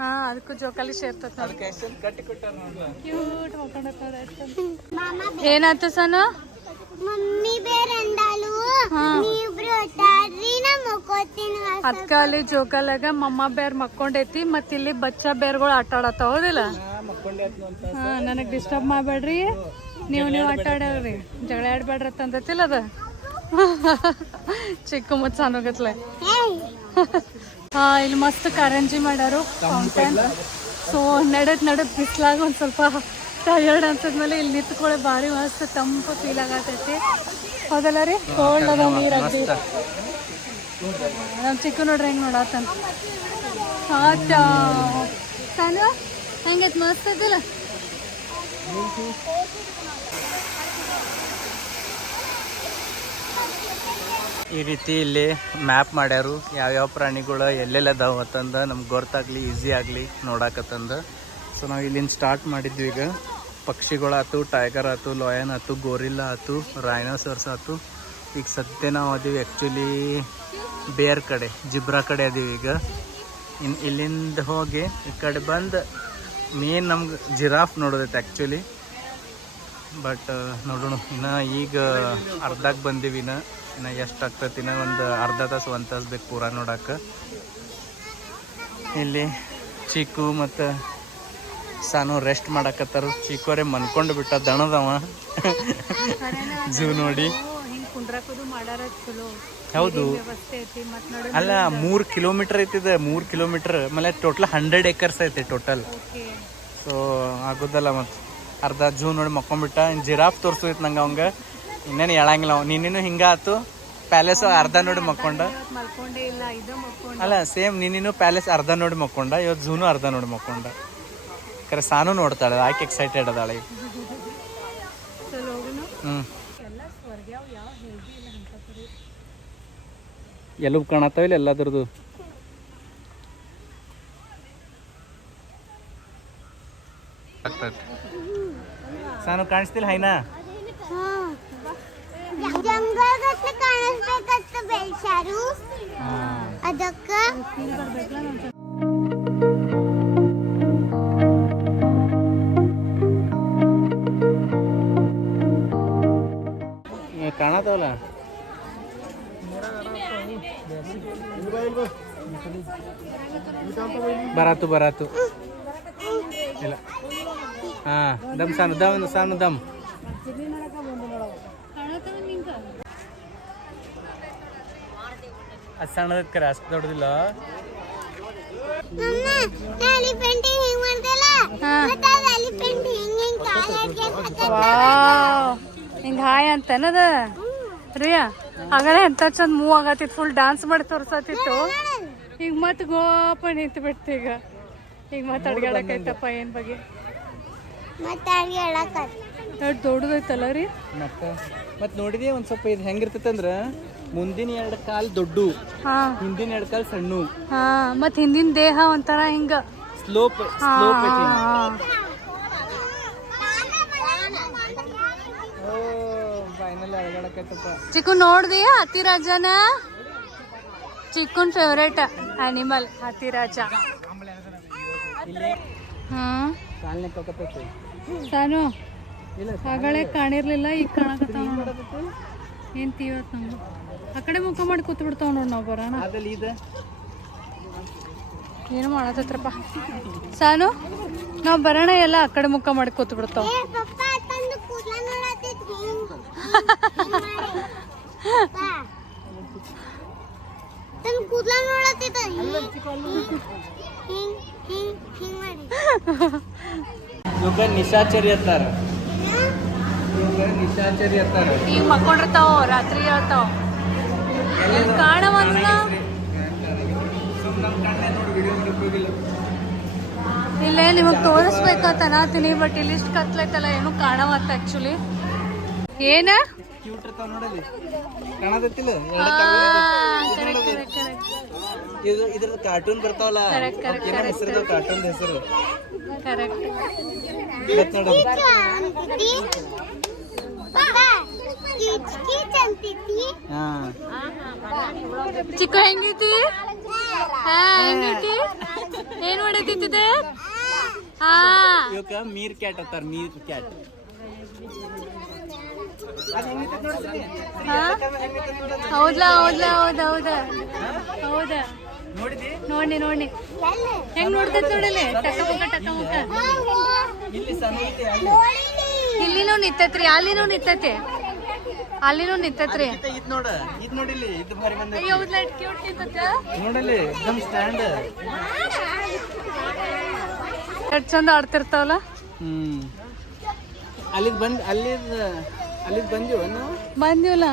ಹಾ ಅದಕ್ಕೂ ಜೋಕಾಲಿ ಸೇರ್ತದ ಕ್ಯೂಟ್ ಮಕ್ಕೊಂಡೈತಿ ನೋಡ ಎಷ್ಟ್ ಚಂದ ಏನಾಯ್ತು ಸನ ಮಮ್ಮಿ ಬೇರೆ ಅಂದಾಳು ನೀವಿಬ್ರು ಒಟ್ಟಾಡ್ರಿ ನಾ ಮಕ್ಕೋತೀನಿ ಅದ್ಕ ಅಲ್ಲಿ ಜೋಕಾಲಾಗ ಮಮ್ಮ ಬೇರ್ ಮಕ್ಕೊಂಡೈತಿ ಮತ್ ಇಲ್ಲಿ ಬಚ್ಚ ಬೇರ್ಗಳು ಆಟ ಆಡತ್ತಾವ ಹೌದಿಲ್ಲ ಹಾ ನನಗ್ ಡಿಸ್ಟರ್ಬ್ ಮಾಡ್ಬೇಡ್ರಿ ನೀವು ಆಟ ಆಡವ್ರಿ ಜಗಳ ಆಡ್ಬೇಡ್ರಿ ಅಂತಂದತಿಲ್ಲ ಅದ ಚಿಕ್ಕ ಮತ್ ಸಾನೋಗತ್ಲೆ ಹಾ ಇಲ್ಲಿ ಮಸ್ತ್ ಕಾರಂಜಿ ಮಾಡ್ಯಾರು ಫೌಂಟೇನ್ ಸೊ ನಡದ್ ಬಿಸ್ಲಾಗ ಒಂದ್ ಸ್ವಲ್ಪ ಟಯರ್ಡ್ ಅನ್ಸದ್ಮೇಲೆ ಇಲ್ಲಿ ನಿಂತ್ಕೊಳ್ಳೆ ಭಾರಿ ಮಸ್ತ್ ತಂಪು ಫೀಲ್ ಆಗತೈತಿ ಹೌದಲ್ಲ ರೀ ಕೋಲ್ಡ್ ಅದ ನೀರಾಗ್ತಿ ನಮ್ಮ ಚಿಕ್ಕ ನೋಡ್ರಿ ಹೆಂಗೆ ನೋಡಾತನ ಸಾನು ಹೆಂಗೈತೆ ಮಸ್ತ್ ಐತಿಲ್ಲ ಈ ರೀತಿ ಇಲ್ಲಿ ಮ್ಯಾಪ್ ಮಾಡ್ಯಾರು ಯಾವ್ಯಾವ ಪ್ರಾಣಿಗಳು ಎಲ್ಲೆಲ್ಲ ಅದಾವ ಅಂತಂದ ನಮ್ಗೆ ಗೊತ್ತಾಗ್ಲಿ ಈಸಿ ಆಗಲಿ ನೋಡಾಕತ್ತಂದ ಸೊ ನಾವು ಇಲ್ಲಿಂದ ಸ್ಟಾರ್ಟ್ ಮಾಡಿದ್ವಿ ಈಗ ಪಕ್ಷಿಗಳಾತು ಟೈಗರ್ ಆಯ್ತು ಲಯನ್ ಆಯ್ತು ಗೋರಿಲ್ಲಾ ಆಯ್ತು ರೈನೋಸರ್ಸ್ ಆಯ್ತು ಈಗ ಸದ್ಯ ನಾವು ಅದೀವಿ ಆ್ಯಕ್ಚುಲಿ ಬೇರ್ ಕಡೆ ಜಿಬ್ರಾ ಕಡೆ ಅದೀವಿ ಈಗ ಇಲ್ಲಿಂದ ಹೋಗಿ ಈ ಕಡೆ ಬಂದು ಮೇನ್ ನಮ್ಗೆ ಜಿರಾಫ್ ನೋಡೋದೈತೆ ಆ್ಯಕ್ಚುಲಿ ಬಟ್ ನೋಡೋಣ ಇನ್ನು ಈಗ ಅರ್ಧಕ್ಕೆ ಬಂದೀವಿ ಇನ್ನು ಎಷ್ಟು ಆಗ್ತೈತಿ ಇನ್ನು ಒಂದು ಅರ್ಧ ತಾಸು 1 ತಾಸು ಬೇಕು ಪೂರ ನೋಡಕ್ಕೆ ಇಲ್ಲಿ ಚಿಕ್ಕು ಮತ್ತು ಸಾನು ರೆಸ್ಟ್ ಮಾಡಕತ್ತಾರು ಚಿಕ್ಕೋರೆ ಮನ್ಕೊಂಡು ಬಿಟ್ಟ ದಣದವ ಝೂ ನೋಡಿ ಹೌದು ಅಲ್ಲ 3 ಕಿಲೋಮೀಟರ್ ಐತಿದೆ 3 ಕಿಲೋಮೀಟರ್ ಆಮೇಲೆ ಟೋಟಲ್ 100 ಏಕರ್ಸ್ ಐತಿ ಟೋಟಲ್ ಸೊ ಆಗೋದಲ್ಲ ಮತ್ತು ಅರ್ಧ ಝೂ ನೋಡಿ ಮಕ್ಕೊಂಡ್ಬಿಟ್ಟ ಜಿರಾಫ್ ತೋರ್ಸೋಯ್ತು ನಂಗೆ ಅವಂಗ ಇನ್ನೇನು ಹೇಳಂಗಿಲ್ಲ ಅವ ನೀನು ಹಿಂಗಾತು ಪ್ಯಾಲೇಸ್ ಅರ್ಧ ನೋಡಿ ಮಕ್ಕೊಂಡ ಅಲ್ಲ ಸೇಮ್ ನೀನು ಪ್ಯಾಲೇಸ್ ಅರ್ಧ ನೋಡಿ ಮಕ್ಕೊಂಡ ಇವತ್ತು ಝೂನು ಅರ್ಧ ನೋಡಿ ಮಕ್ಕೊಂಡ ಕರೆ ಸಾನು ನೋಡ್ತಾಳೆ ಆಕೆ ಎಕ್ಸೈಟೆಡ್ ಅದಾಳೆ ಎಲ್ಲೂ ಕಾಣತ್ತಾವಿಲ್ಲ ಎಲ್ಲದ್ರದ್ದು ಸಾನು ಕಾಣಿಸ್ತಿಲ್ಲ ಹೈನಾ ಜಂಗಲ್ಗಟ್ಲೆ ಕಾಣಿಸ್ಬೇಕಂತ ಬೆಳ್ಸಾರು ಅದಕ್ಕ ಕಾಣತಾವಲ್ಲ ಬರಾತು ಇಲ್ಲ ಹಾ ದಮ್ ಸಾನು ದಮ್ ಅದು ಸಣ್ಣದಕ್ಕೆ ಕರೆ ಅಷ್ಟು ದೊಡ್ಡದಿಲ್ಲ ಎಲಿಫೆಂಟ್ ಹಿಂಗ್ ಮಾಡ್ದಲ್ಲ ಮತ್ತೆ ಎಲಿಫೆಂಟ್ ಹಿಂಗ್ ಹಿಂಗ ಹಾಯ್ ಅಂತನದ ರಿಯಾ ಹಾಗಾದ್ರೆ ಎಂತ ಚಂದ ಮೂವ್ ಆಗತ್ತಿತ್ತು ಫುಲ್ ಡಾನ್ಸ್ ಮಾಡಿ ತೋರ್ಸತ್ತಿತ್ತು ಈಗ ಮತ್ತೆ ಗೋಪ ನಿಂತು ಬಿಡ್ತು ಈಗ ಮತ್ತೆ ಅಡ್ಗಾಡಕೈತಪ್ಪ ಏನ್ ಬಗ್ಗೆ ಮತ್ತೆ ಎಷ್ಟು ದೊಡ್ಡದೈತಲ್ಲ ರೀ ಮತ್ತೆ ನೋಡಿದೆ ಒಂದ್ ಸ್ವಲ್ಪ ಇದು ಹೆಂಗಿರ್ತೈತೆ ಅಂದ್ರ ಮುಂದಿನ 2 ಕಾಲ್ ದೊಡ್ಡ ಹಿಂದಿನ 2 ಕಾಲ್ ಸಣ್ಣ ಹಾ ಮತ್ ಹಿಂದಿನ ದೇಹ ಒಂಥರ ಹಿಂಗ ಸ್ಲೋಪ್ ಹಾ ಫೈನಲ್ ಅಳಗಡಕೈತಪ್ಪ. ಚಿಕ್ಕು ನೋಡ್ದಿ ಹತ್ತಿರಾಜನ? ಚಿಕ್ಕನ್ ಫೇವ್ರೇಟ್ ಅನಿಮಲ್ ಹತ್ತಿರಾಜ. ಇಲ್ಲಿ ಹ್ಮ್ ಕಾಲ್ನೆ ಕಕ್ಕತೈತಿ. ಸಾನು ಇಲ್ಲ ಆಗಳೇ ಕಾಣಿರ್ಲಿಲ್ಲ, ಈಗ ಕಾಣಕತ್ತಾವ ನೋಡು. ಏನ್ ತೀವತ್ ನಂಗೆ ಆ ಕಡೆ ಮುಖ ಮಾಡಿ ಕೂತ್ ಬಿಡ್ತಾವ ನೋಡ್. ನಾವ್ ಬರೋಣ, ಅದಲ್ಲಿ ಇದೆ ಏನು ಮಾಡತ್ತತ್ರಪ್ಪ. ಸಾನು ನಾವ್ ಬರೋಣ ಎಲ್ಲ ಆ ಕಡೆ ಮುಖ ಮಾಡಿ ಕೂತ್ ಬಿಡ್ತಾವ. ಕೂದಲ ನೋಡತ್ತಿದ್ದ ಇವಾಗ ನಿಶಾಚರಿ ಅತ್ತಾರ. ನಿಶಾಚರಿ ಅತ್ತಾರ. ಈಗ ಮಕ್ಕೊಂಡಿರ್ತಾವ, ರಾತ್ರಿ ಹೇಳ್ತಾವ ಕಾಣವಲ್ಲ. ಇಲ್ಲೇ ನಿಮಗ್ ತೋರಿಸ್ಬೇಕಂತ ತಿನಿ, ಬಟ್ ಇಲ್ಲಿ ಇಷ್ಟು ಕತ್ಲೈತಲ್ಲ ಏನು ಕಾಣವತ್ತ ಆಕ್ಚುಲಿ. ಏನ ಕ್ಯೂಟ್ ಇರ್ತಾವ ನೋಡಲಿ, ಕಾಣದತ್ತಿಲ್ಲ. ಇದು ಇದ್ರದ್ದು ಕಾರ್ಟೂನ್ ಬರ್ತಾವಲ್ಲ, ಹೆಸರು ಕಾರ್ಟೂನ್ ಹೆಸರು ಕರೆಕ್ಟ್. ಚಿಕ್ಕ ಹೆಂಗೈತಿ? ಹೆಂಗೈತಿ? ಏನ್ ಮಾಡೈತಿದೆ? ಹಾ ಇವಕ್ಕ ಮೀರ್ ಕ್ಯಾಟ್ ಅತ್ತಾರ. ಮೀರ್ ಕ್ಯಾಟ್ ಹೌದಾ ಹೌದಾ ಹೌದಾ ಹೌದಾ ಹೌದಾ ನೋಡಿದಿ? ನೋಡಿ ನೋಡಿ ಹೆಂಗ್ ನೋಡ್ತೈತಿ ನೋಡಲಿ. ಟಕ ಮುಖ ಟಕ ಮುಖ. ಇಲ್ಲಿ ಸಣ್ಣ ಐತಿ, ಅಲ್ಲಿ ಇಲ್ಲಿನೂ ನಿಂತೈತ್ರಿ, ಅಲ್ಲಿನೂ ನಿಂತೈತಿ, ಅಲ್ಲಿನೂ ನಿಂತೈತ್ರಿ. ಇದ್ ನೋಡ, ಇದ್ ನೋಡಿಲ್ಲಿ, ಇದ್ ಮರಿ ಬಂದ ಹೌದಾ ಕ್ಯೂಟ್ ನಿಂತೈತ ನೋಡಲ್ಲಿ, ಎಕ್ದಮ್ ಸ್ಟ್ಯಾಂಡ್. ಎಷ್ಟ್ ಚಂದ ಆಡ್ತಿರ್ತಾವಲ್ಲ. ಅಲ್ಲಿದ್ ಬಂದ್ ಅಲ್ಲಿದ್ ಬಂದಿವ ನಾವು. ಬಂದಿವಲ್ಲ,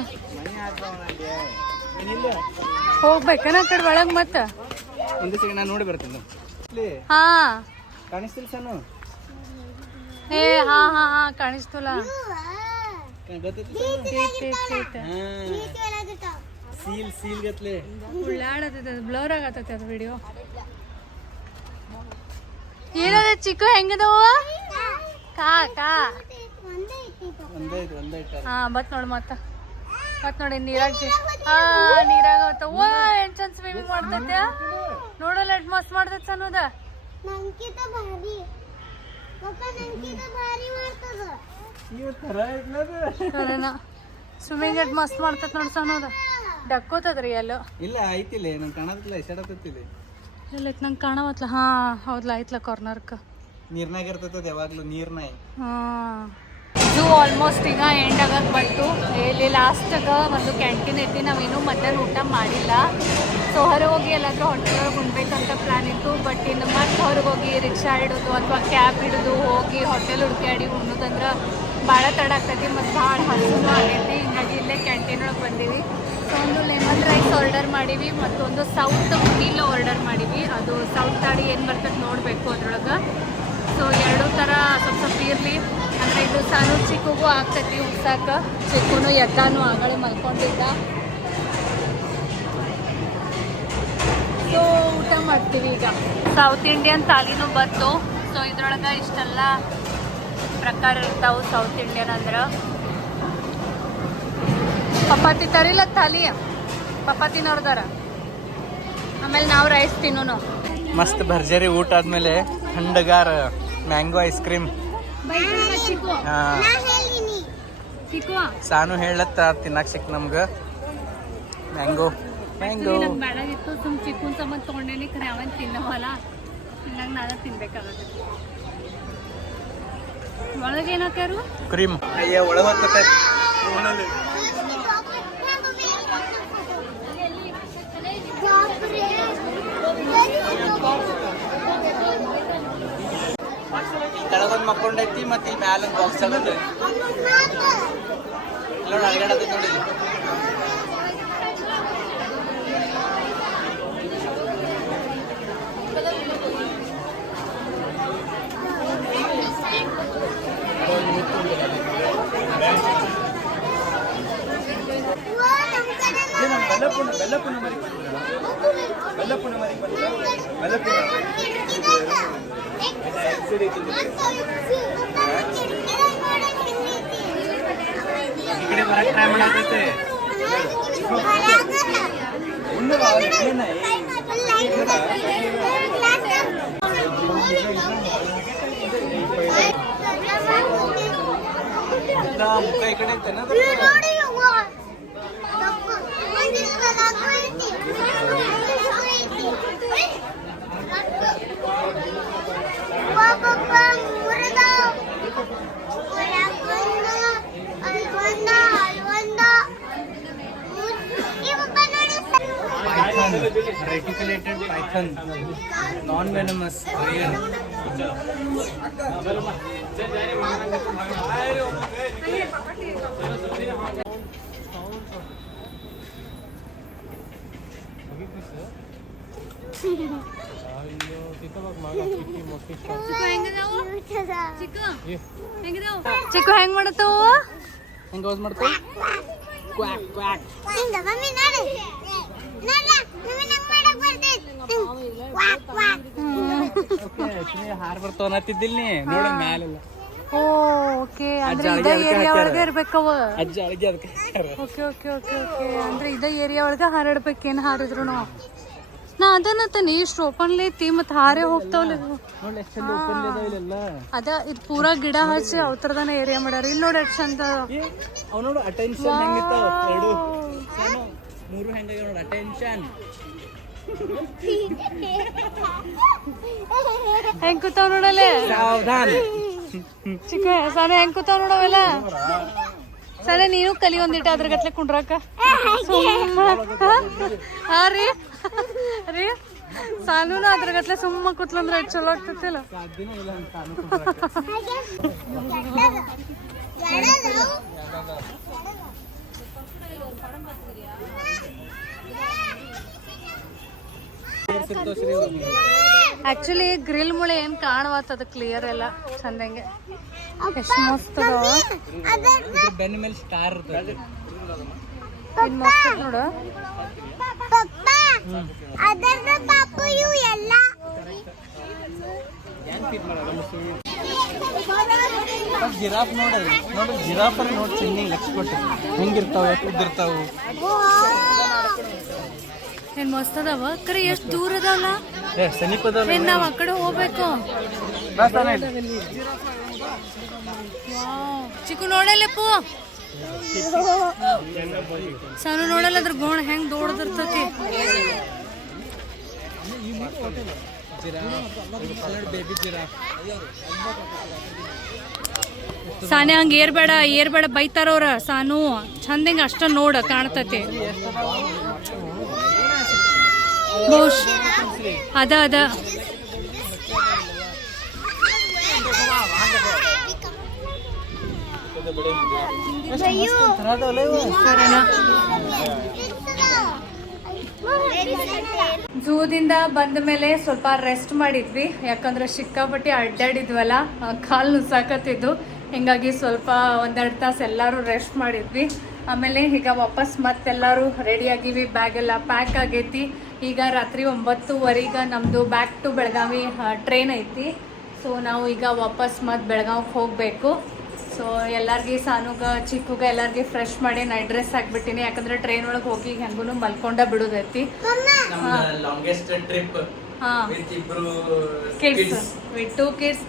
ಏನಿಲ್ಲ, ಹೋಗ್ಬೇಕನ ಆ ಕಡೆ ಒಳಗ್ ಮತ್ತ. ಒಂದು ಸೆಕೆಂಡ್ ನಾನು ನೋಡಿ ಬರ್ತೀನಿ. ಹಾ ಕಾಣಿಸ್ತಿಲ್ಲ ಸಣ್ಣ? ಏ ಹಾ ಹಾ ಹಾ ಕಾಣಿಸ್ತಲ್ಲ. ಸೀಲ್ ಗತ್ಲೆ ಉಳ್ಳಾಡತೈತೆ, ಬ್ಲರ್ ಆಗತೈತೆ ಅದು ವಿಡಿಯೋ. ಏನದ ಚಿಕ್ಕು ಹೆಂಗದವ? ಕಾ ಕಾ ಒಂದೈತೆ. ಹಾ ಬತ್ ನೋಡ್ ಮತ್ತ ನೋಡಿ ನೀರಾಗ. ಹಾ ನೀರಾಗ ವಾ ಎಷ್ಟ್ ಚಂದ ಸ್ವಿಮಿಂಗ್ ಮಾಡ್ತೈತೆ ನೋಡಲ್ಲ, ಎಷ್ಟ್ ಮಸ್ತ್ ಮಾಡ್ತೈತೆ ಅನ್ನೋದ. ನಂಕಿತ ಭಾರಿ ಪಪ್ಪ, ನಂಕಿತ ಭಾರಿ ಮಾಡ್ತದ. ಸ್ವಿಮ್ಮಿಂಗ್ ಎಷ್ಟ್ ಮಸ್ತ್ ಮಾಡ್ತೈತೆ ನೋಡ್ ಸಣ್ಣದ. ಡಕ್ಕೋತದ್ರಿ ಎಲ್ಲೋ ಇಲ್ಲ ಐತಿಲ್ಲ, ನಂಗೆ ಕಾಣತ್ತಿಲ್ಲ, ಇಷ್ಟಾಡತ್ತಿಲ್ಲ. ಇಲ್ಲ ನಂಗೆ ಕಾಣವತ್ಲ. ಹಾ ಹೌದ್ಲ ಐತ್ಲ ಕಾರ್ನರ್ಕ. ನೀರ್ನಾಗ ಇರ್ತೈತದ ಯಾವಾಗ್ಲೂ, ನೀರ್ನಾಗ. ಹಾ ಇದು ಆಲ್ಮೋಸ್ಟ್ ಈಗ ಎಂಡ್ ಆಗಕ್ಕೆ ಬಂತು. ಇಲ್ಲಿ ಲಾಸ್ಟಾಗ ಒಂದು ಕ್ಯಾಂಟೀನ್ ಐತಿ, ನಾವೇನು ಮಧ್ಯಾಹ್ನ ಊಟ ಮಾಡಿಲ್ಲ. ಸೊ ಹೊರಗೆ ಹೋಗಿ ಎಲ್ಲಾದ್ರೂ ಹೋಟೆಲ್ ಒಳಗೆ ಉಣ್ಬೇಕಂತ ಪ್ಲ್ಯಾನ್ ಇತ್ತು. ಬಟ್ ಇನ್ನು ಮತ್ತೆ ಹೊರಗೆ ಹೋಗಿ ರಿಕ್ಷಾ ಹಿಡಿದು ಅಥವಾ ಕ್ಯಾಬ್ ಹಿಡಿದು ಹೋಗಿ ಹೋಟೆಲ್ ಹುಡುಕಾಡಿ ಉಣ್ಣೋದಂದ್ರೆ ಭಾಳ ತಡ ಆಗ್ತೈತಿ ಮತ್ತು ಭಾಳ ಹಸುನು ಆಗೈತಿ. ಹಿಂಗಾಗಿ ಇಲ್ಲೇ ಕ್ಯಾಂಟೀನ್ ಒಳಗೆ ಬಂದೀವಿ. ಸೊ ಒಂದು ಲೆಮನ್ ರೈಸ್ ಆರ್ಡರ್ ಮಾಡೀವಿ, ಮತ್ತೊಂದು ಸೌತ್ ಮೀಲ್ ಆರ್ಡರ್ ಮಾಡೀವಿ. ಅದು ಸೌತ್ ತಾಡಿ ಏನು ಬರ್ತದೆ ನೋಡಬೇಕು ಅದ್ರೊಳಗೆ. ಸೊ ಎರಡೂ ಥರ ಸ್ವಲ್ಪ ಇರಲಿ, ಅಂದರೆ ಇದು ಸಣ್ಣ ಚಿಕ್ಕಗೂ ಆಗ್ತೈತಿ ಉಡ್ಸಾಕ. ಚಿಕ್ಕನು ಎದ್ದಾನು ಆಗಲೇ ಮಲ್ಕೊಂಡಿದ್ದ. ಸೊ ಊಟ ಮಾಡ್ತೀವಿ ಈಗ. ಸೌತ್ ಇಂಡಿಯನ್ ಥಾಲಿನೂ ಬಂತು. ಸೊ ಇದ್ರೊಳಗೆ ಇಷ್ಟೆಲ್ಲ ಪ್ರಕಾರ ಇರ್ತಾವೆ ಸೌತ್ ಇಂಡಿಯನ್ ಅಂದ್ರೆ. ಪಪಾತಿ ತರಿಲ್ಲ ಥಾಲಿ, ಪಪಾತಿ ನೋಡ್ದಾರ. ಆಮೇಲೆ ನಾವು ರೈಸ್ ತಿನ್ನೋನು. ಮಸ್ತ್ ಭರ್ಜರಿ ಊಟ ಆದ್ಮೇಲೆ ಥಂಡಗಾರ ಮ್ಯಾಂಗೋ ಐಸ್ ಕ್ರೀಮ್. ಸಾನು ಹೇಳತ್ತ ತಿನ್ನಕ್ ಸಿಕ್ ನಮ್ಗ ಮ್ಯಾಂಗೋ. ಬೇಡಾಗಿತ್ತು, ಸುಮ್ ಚಿಕ್ಕನ್ ಸಂಬಂಧ ತೊಗೊಂಡೇನಿ. ಖರೆ ಅವನ್ ತಿನ್ನವಲ್ಲ, ತಿನ್ನಂಗ ನಾನು ತಿನ್ಬೇಕಾಗತ್ತೆ. ಒಳಗೆ ಏನು ಹಾಕ್ಯಾರು? ಕ್ರೀಮ್. ಅಯ್ಯ ಒಳಗೆ ಕೆಳಗೊಂದು ಮಕ್ಕೊಂಡೈತಿ, ಮತ್ತೆ ಈ ಮ್ಯಾಲೊಂದು ಬಾಕ್ಸ್ ಆಗತ್ತೆ ನೋಡಿ, ಅಳಗಾಡತ್ತೆ ನೋಡಿ. ಬೆಲ್ಲಪುನ ಮರಿ ಈ ಕಡೆ ಬರಕ್ ಟ್ರೈ ಮಾಡಾಕತ್ತೆ. ಮುಖ ಈ ಕಡೆ ಐತೆ reticulated python, non-venomous, rare. ಚಿಕ್ಕು ಹೆಂಗ್ ಮಾಡತ್ತವು? ಹೆಂಗ ಯೂಸ್ ಮಾಡ್ತಾವ? Quack quack. ಹಾರ್ ಬರ್ತಾವ ಅನ್ನತ್ತಿದ್ದಿಲ್ಲ ನೀ ನೋಡ ಮ್ಯಾಲೆಲ್ಲ. ಓಕೆ ಅಂದ್ರೆ ಇದ ಏರಿಯಾ ಒಳಗೆ ಇರ್ಬೇಕವ. ಅಜ್ಜ ಅಳಿಗೆ ಅದಕ್ಕೆ. ಓಕೆ ಓಕೆ ಓಕೆ ಓಕೆ ಅಂದ್ರೆ ಇದ ಏರಿಯಾ ಒಳಗೆ ಹಾರಾಡ್ಬೇಕೇನ್ ಹಾರಿದ್ರು ನಾ ಅದನ್ನತನಿ ಇಷ್ಟು ಓಪನ್ ಐತಿ ಮತ್ ಹಾರೇ ಹೋಗ್ತಾವಲ್ಲ ನೋಡಿ ಎಷ್ಟು ಚಂದ ಓಪನ್ ಇದಾವ ಇಲ್ಲೆಲ್ಲ. ಅದ ಇದು ಪೂರಾ ಗಿಡ ಹಚ್ಚಿ ಅವತರದನ ಏರಿಯಾ ಮಾಡ್ಯಾರ. ಇಲ್ಲಿ ನೋಡಿ ಎಷ್ಟು ಚಂದ ಅವ್ ನೋಡು ಅಟೆನ್ಷನ್ ಹೆಂಗಿರ್ತಾವ ಎರಡು ಮೂರು ಹೆಂಗಾಗ್ಯಾವ ನೋಡು ಅಟೆನ್ಷನ್. ಹೆಂಗ್ ಕೂತಾವ್ ನೋಡಲೆ ಸಾವಧಾನ ಚಿಕ್ಕ ಸಾನೆ ಹೆಂಗ್ ಕೂತಾವ್ ನೋಡವೆಲ್ಲ. ಸರಿ ನೀನು ಕಲಿ ಒಂದಿಟ್ಟ ಅದ್ರ ಗಟ್ಲೆ ಕುಂಡ್ರಾಕ ಹಾ ರೀ ರೀ ಸಾನೂನು ಅದ್ರ ಗಟ್ಲೆ ಸುಮ್ಮ ಕೂತ್ಲಂದ್ರ ಎಷ್ಟು ಚಲೋ ಆಗ್ತತಿಲ್ಲ. ಆಕ್ಚುಲಿ ಗ್ರಿಲ್ ಮುಳೆ ಏನ್ ಕಾಣವತ್ತದ ಕ್ಲಿಯರ್ ಎಲ್ಲ ಚಂದಂಗೆ ಎಷ್ಟು ಮಸ್ತ್ ಅದಾವ. ಬೆನ್ನ ಮೇಲೆ ಸ್ಟಾರ್ ಇರ್ತದೆ ಇನ್ ಮಸ್ತ್ ನೋಡು. ಜಿರಾಫ್ ನೋಡ್ರಿ ನೋಡಿ ಜಿರಾಫ್ ನೋಡಿ ಚಿನ್ನಿ ಲಕ್ಷ ಕೊಟ್ಟು ಹೆಂಗಿರ್ತಾವ ಉದ್ದಿರ್ತಾವ. ಏನ್ ಮಸ್ತ್ ಅದಾವ ಕರೆ ಎಷ್ಟ್ ದೂರ ಅದಾವಲ್ಲ. ಸಮೀಪ ಅದಾವ. ನಾವ್ ಆ ಕಡೆ ಹೋಗ್ಬೇಕು. ಚಿಕ್ಕು ನೋಡಲ್ಲಪ್ಪು ಸಾನು ನೋಡಲ್ಲ ಅದ್ರ ಗೋಣ ಹೆಂಗ್ ದೊಡ್ಡದಿರ್ತತಿ. ಸಾನೆ ಹಂಗ ಏರ್ಬೇಡ ಬೈತಾರವ್ರ. ಸಾನು ಚಂದ ಹಿಂಗ ಅಷ್ಟ ನೋಡ ಕಾಣ್ತತಿ. ಅದ ಅದ ಝೂದಿಂದ ಬಂದ ಮೇಲೆ ಸ್ವಲ್ಪ ರೆಸ್ಟ್ ಮಾಡಿದ್ವಿ. ಯಾಕಂದ್ರೆ ಸಿಕ್ಕಾಪಟ್ಟಿ ಅಡ್ಡಾಡಿದ್ವಲ್ಲ, ಕಾಲು ನುಸಾಕತ್ತಿದ್ದು. ಹಿಂಗಾಗಿ ಸ್ವಲ್ಪ ಒಂದೆರಡು ತಾಸು ಎಲ್ಲರೂ ರೆಸ್ಟ್ ಮಾಡಿದ್ವಿ. ಆಮೇಲೆ ಈಗ ವಾಪಸ್ ಮತ್ತೆಲ್ಲರೂ ರೆಡಿ ಆಗಿವಿ. ಬ್ಯಾಗ್ ಎಲ್ಲ ಪ್ಯಾಕ್ ಆಗೈತಿ. ಈಗ ರಾತ್ರಿ 9:15 ನಮ್ಮದು ಬ್ಯಾಕ್ ಟು ಬೆಳಗಾವಿ ಟ್ರೈನ್ ಐತಿ. ಸೊ ನಾವು ಈಗ ವಾಪಸ್ ಮತ್ತೆ ಬೆಳಗಾವಿಗೆ ಹೋಗಬೇಕು. ಸೊ ಎಲ್ಲರಿಗೆ ಸಾನುಗ ಚಿಕ್ಕುಗ ಎಲ್ಲರಿಗೆ ಫ್ರೆಶ್ ಮಾಡಿ ನೈಟ್ ಡ್ರೆಸ್ ಹಾಕ್ಬಿಟ್ಟಿನಿ. ಯಾಕಂದ್ರೆ ಟ್ರೈನ್ ಒಳಗೆ ಹೋಗಿ ಹೆಂಗೂ ಮಲ್ಕೊಂಡ ಬಿಡೋದೈತಿ. ಕಿಡ್ಸ್ ವಿತ್ 2 ಕಿಡ್ಸ್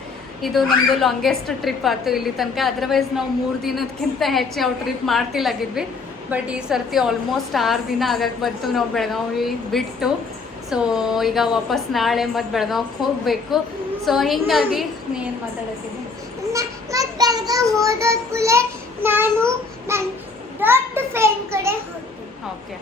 ಇದು ನಮ್ದು ಲಾಂಗೆಸ್ಟ್ ಟ್ರಿಪ್ ಆಯ್ತು ಇಲ್ಲಿ ತನಕ. ಅದರ್ವೈಸ್ ನಾವು 3 ದಿನಕ್ಕಿಂತ ಹೆಚ್ಚು ನಾವು ಟ್ರಿಪ್ ಮಾಡ್ತಿಲ್ಲಾಗಿದ್ವಿ. ಬಟ್ ಈ ಸರ್ತಿ ಆಲ್ಮೋಸ್ಟ್ 6 ದಿನ ಆಗಕ್ಕೆ ಬಂತು ನಾವು ಬೆಳಗಾವಿ ಬಿಟ್ಟು. ಸೊ ಈಗ ವಾಪಸ್ ನಾಳೆ ಮತ್ತು ಬೆಳಗಾವಿಗೆ ಹೋಗಬೇಕು. ಸೊ ಹಿಂಗಾಗಿ ನೀನು ಮಾತಾಡತ್ತೀನಿ. ಓಕೆ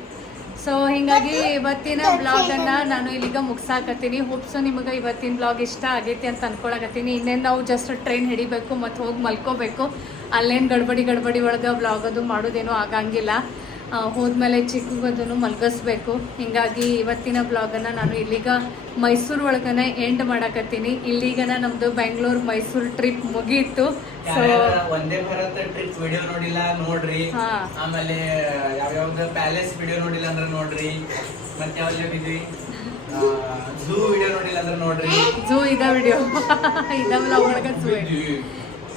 ಸೊ ಹಿಂಗಾಗಿ ಇವತ್ತಿನ ಬ್ಲಾಗನ್ನು ನಾನು ಇಲ್ಲಿಗ ಮುಗ್ಸಾಕತ್ತೀನಿ. ಹೋಪ್ಸು ನಿಮಗೆ ಇವತ್ತಿನ ಬ್ಲಾಗ್ ಇಷ್ಟ ಆಗೈತಿ ಅಂತ ಅನ್ಕೊಳಕತ್ತೀನಿ. ಇನ್ನೇನು ನಾವು ಜಸ್ಟ್ ಟ್ರೈನ್ ಹಿಡಿಬೇಕು ಮತ್ತು ಹೋಗಿ ಮಲ್ಕೋಬೇಕು. ಅಲ್ಲೇನು ಗಡ್ಬಡಿ ಒಳಗೆ ಬ್ಲಾಗ್ ಅದು ಮಾಡೋದೇನೂ ಆಗಂಗಿಲ್ಲ. ಹೋದ್ಮೇಲೆ ಚಿಕ್ಕದನ್ನು ಮಲ್ಗಿಸ್ಬೇಕು. ಹಿಂಗಾಗಿ ಇವತ್ತಿನ ಬ್ಲಾಗನ್ನು ನಾನು ಇಲ್ಲಿಗ ಮೈಸೂರು ಒಳಗನೆ ಎಂಡ್ ಮಾಡಕತ್ತೀನಿ. ಇಲ್ಲಿಗನ ನಮ್ದು ಬೆಂಗಳೂರು ಮೈಸೂರು ಟ್ರಿಪ್ ಮುಗೀತು. ಸೊ ಒಂದೇ ಭಾರತ ಟ್ರಿಪ್ ವಿಡಿಯೋ ನೋಡಿಲ್ಲ ನೋಡ್ರಿ. ಆಮೇಲೆ ಯಾವ್ಯಾವ್ದು ಪ್ಯಾಲೇಸ್ ವಿಡಿಯೋ ನೋಡಿಲ್ಲ ಅಂದ್ರೆ ನೋಡ್ರಿ. ಮತ್ತೆ ಯಾವ್ದು ಝೂ ವಿಡಿಯೋ ನೋಡಿಲ್ಲ ಅಂದ್ರೆ ನೋಡ್ರಿ. ಝೂ ಇದ ವಿಡಿಯೋ ಇದ ವ್ಲಾಗ್ ಒಳಗೆ ಝೂ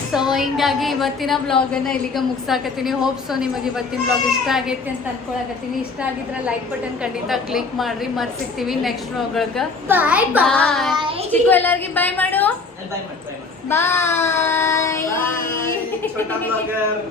ಸೊ ಹಿಂಗಾಗಿ ಇವತ್ತಿನ ವ್ಲಾಗನ್ನು ಇಲ್ಲಿಗೆ ಮುಗ್ಸಾಕತ್ತೀನಿ. ಹೋಪ್ ಸೊ ನಿಮಗೆ ಇವತ್ತಿನ ವ್ಲಾಗ್ ಇಷ್ಟ ಆಗೈತಿ ಅಂತ ಅನ್ಕೊಳಕತ್ತೀನಿ. ಇಷ್ಟ ಆಗಿದ್ರೆ ಲೈಕ್ ಬಟನ್ ಖಂಡಿತ ಕ್ಲಿಕ್ ಮಾಡ್ರಿ. ಮತ್ತೆ ಸಿಗ್ತೀವಿ ನೆಕ್ಸ್ಟ್ ವ್ಲಾಗ್ ಒಳಗೆ. ಬಾಯ್ ಬಾಯ್. ಚಿಕ್ಕು ಎಲ್ಲರಿಗೂ ಬಾಯ್ ಮಾಡು. ಬಾಯ್ ಬಾಯ್. ಛೋಟಾ ಬ್ಲಾಗರ್.